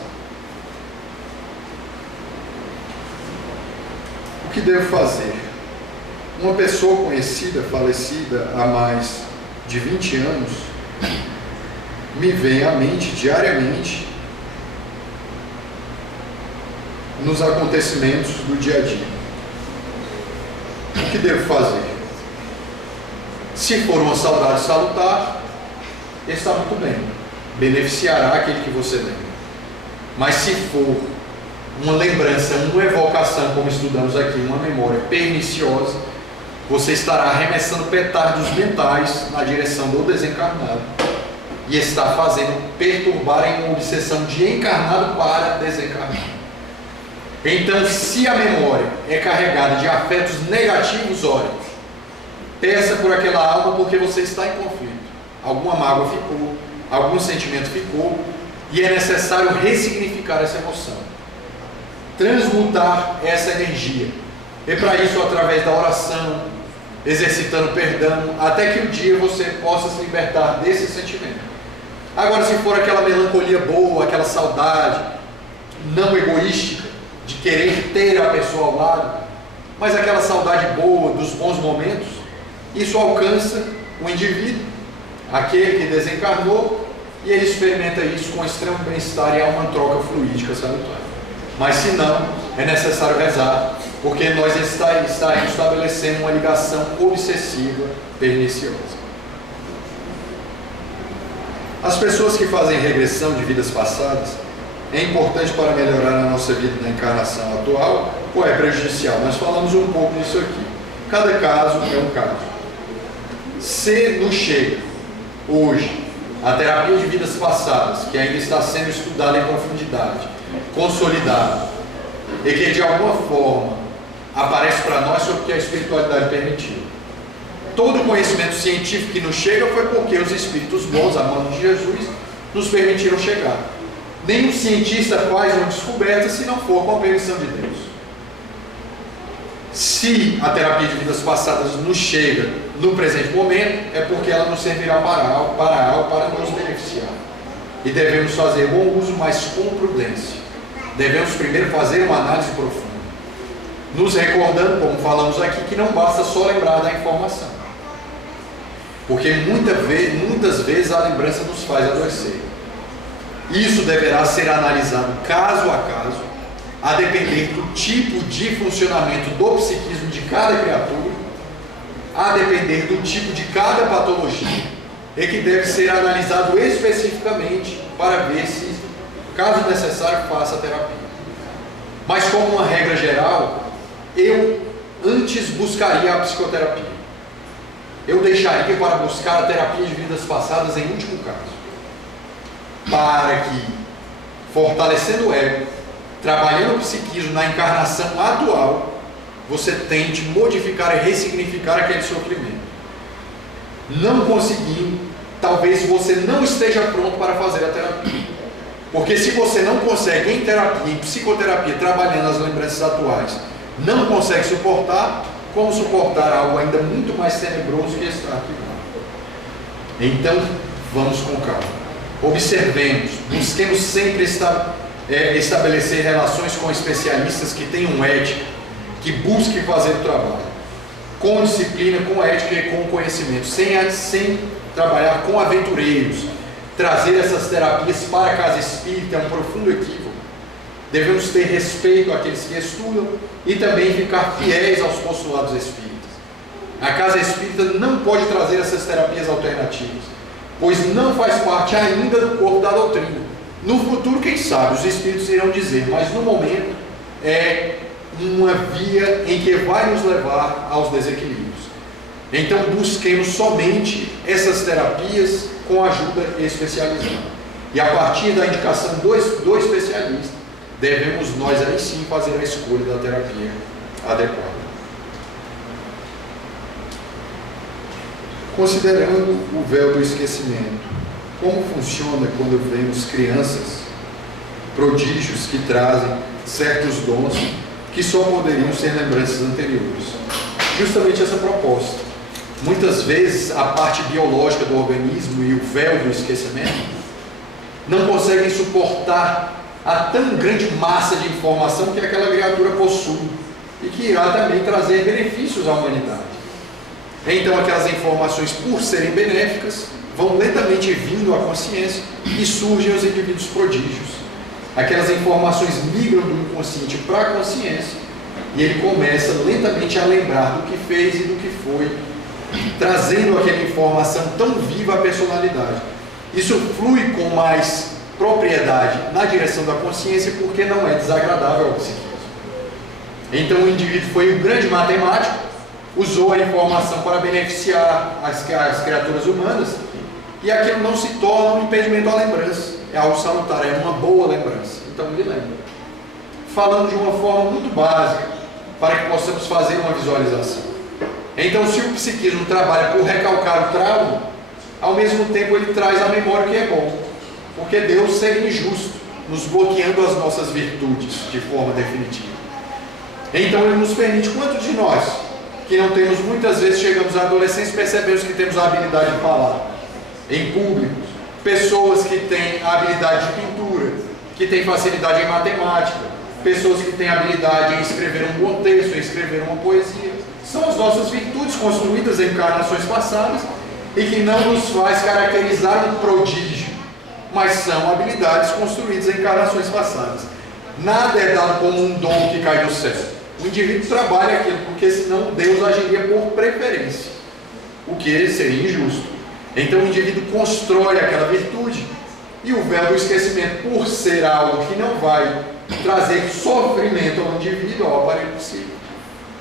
O que devo fazer? Uma pessoa conhecida, falecida há mais de 20 anos, me vem à mente diariamente nos acontecimentos do dia a dia. O que devo fazer? Se for uma saudade salutar, está muito bem, beneficiará aquele que você lembra. Mas se for uma lembrança, uma evocação, como estudamos aqui, uma memória perniciosa, você estará arremessando petardos mentais na direção do desencarnado e está fazendo perturbar em uma obsessão de encarnado para desencarnado. Então, se a memória é carregada de afetos negativos, olhe, peça por aquela alma porque você está em conflito. Alguma mágoa ficou, algum sentimento ficou e é necessário ressignificar essa emoção, transmutar essa energia. E para isso, através da oração, exercitando perdão, até que um dia você possa se libertar desse sentimento. Agora, se for aquela melancolia boa, aquela saudade não egoística, de querer ter a pessoa ao lado, mas aquela saudade boa, dos bons momentos, isso alcança o indivíduo, aquele que desencarnou, e ele experimenta isso com extremo bem-estar e há uma troca fluídica salutar. Mas se não, é necessário rezar, porque nós estaremos estabelecendo uma ligação obsessiva, perniciosa. As pessoas que fazem regressão de vidas passadas, é importante para melhorar a nossa vida na encarnação atual ou é prejudicial? Nós falamos um pouco disso aqui. Cada caso é um caso. Se nos chega hoje a terapia de vidas passadas, que ainda está sendo estudada em profundidade, consolidada, e que de alguma forma aparece para nós sobre o que a espiritualidade permitiu. Todo o conhecimento científico que nos chega foi porque os espíritos bons, a mão de Jesus, nos permitiram chegar. Nenhum cientista faz uma descoberta se não for com a permissão de Deus. Se a terapia de vidas passadas nos chega no presente momento, é porque ela nos servirá para nos beneficiar. E devemos fazer bom uso, mas com prudência. Devemos primeiro fazer uma análise profunda, nos recordando, como falamos aqui, que não basta só lembrar da informação, porque muitas vezes a lembrança nos faz adoecer. Isso deverá ser analisado caso a caso, a depender do tipo de funcionamento do psiquismo de cada criatura, a depender do tipo de cada patologia, e que deve ser analisado especificamente para ver se, caso necessário, faça a terapia. Mas como uma regra geral, eu antes buscaria a psicoterapia. Eu deixaria para buscar a terapia de vidas passadas em último caso. Para que, fortalecendo o ego, trabalhando o psiquismo na encarnação atual, você tente modificar e ressignificar aquele sofrimento. Não conseguindo, talvez você não esteja pronto para fazer a terapia. Porque se você não consegue em terapia, em psicoterapia, trabalhando as lembranças atuais, não consegue suportar, como suportar algo ainda muito mais tenebroso que está aqui lá? Então, vamos com calma. Observemos, busquemos sempre estabelecer relações com especialistas que tenham ética, que busquem fazer o trabalho, com disciplina, com ética e com conhecimento, sem trabalhar com aventureiros. Trazer essas terapias para a casa espírita é um profundo equívoco. Devemos ter respeito àqueles que estudam e também ficar fiéis aos postulados espíritas. A casa espírita não pode trazer essas terapias alternativas, pois não faz parte ainda do corpo da doutrina. No futuro, quem sabe, os espíritos irão dizer, mas no momento é uma via em que vai nos levar aos desequilíbrios. Então busquemos somente essas terapias com ajuda especializada. E a partir da indicação do especialista, devemos nós aí sim fazer a escolha da terapia adequada. Considerando o véu do esquecimento, como funciona quando vemos crianças, prodígios que trazem certos dons que só poderiam ser lembranças anteriores? Justamente essa proposta. Muitas vezes a parte biológica do organismo e o véu do esquecimento não conseguem suportar a tão grande massa de informação que aquela criatura possui e que irá também trazer benefícios à humanidade. Então aquelas informações, por serem benéficas, vão lentamente vindo à consciência e surgem os indivíduos prodígios. Aquelas informações migram do inconsciente para a consciência e ele começa lentamente a lembrar do que fez e do que foi, trazendo aquela informação tão viva à personalidade. Isso flui com mais propriedade na direção da consciência porque não é desagradável ao psiquismo. Então o indivíduo foi um grande matemático, usou a informação para beneficiar as criaturas humanas e aquilo não se torna um impedimento à lembrança, é algo salutar, é uma boa lembrança. Então ele lembra. Falando de uma forma muito básica para que possamos fazer uma visualização. Então, se o psiquismo trabalha por recalcar o trauma, ao mesmo tempo ele traz a memória, que é bom, porque Deus seria injusto, nos bloqueando as nossas virtudes de forma definitiva. Então ele nos permite, quantos de nós, que não temos, muitas vezes chegamos à adolescência e percebemos que temos a habilidade de falar em público, pessoas que têm a habilidade de pintura, que têm facilidade em matemática, pessoas que têm habilidade em escrever um bom texto, em escrever uma poesia. São as nossas virtudes construídas em encarnações passadas e que não nos faz caracterizar um prodígio, mas são habilidades construídas em encarnações passadas. Nada é dado como um dom que cai do céu. O indivíduo trabalha aquilo, porque senão Deus agiria por preferência, o que seria injusto. Então o indivíduo constrói aquela virtude e o véu do esquecimento, por ser algo que não vai trazer sofrimento ao indivíduo, ao aparelho psíquico,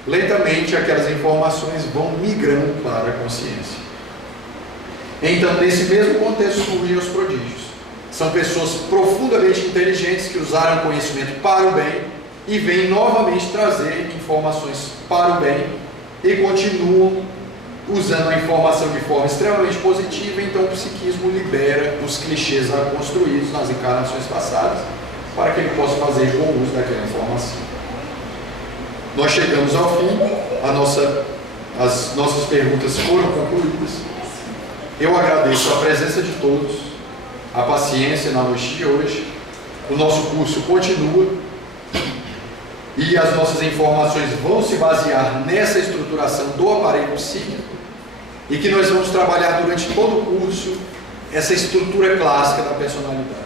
lentamente aquelas informações vão migrando para a consciência. Então, nesse mesmo contexto surgem os prodígios. São pessoas profundamente inteligentes que usaram conhecimento para o bem e vêm novamente trazer informações para o bem e continuam usando a informação de forma extremamente positiva. Então o psiquismo libera os clichês já construídos nas encarnações passadas para que ele possa fazer bom uso daquela informação. Nós chegamos ao fim, as nossas perguntas foram concluídas. Eu agradeço a presença de todos, a paciência na noite de hoje. O nosso curso continua e as nossas informações vão se basear nessa estruturação do aparelho psíquico e que nós vamos trabalhar durante todo o curso essa estrutura clássica da personalidade.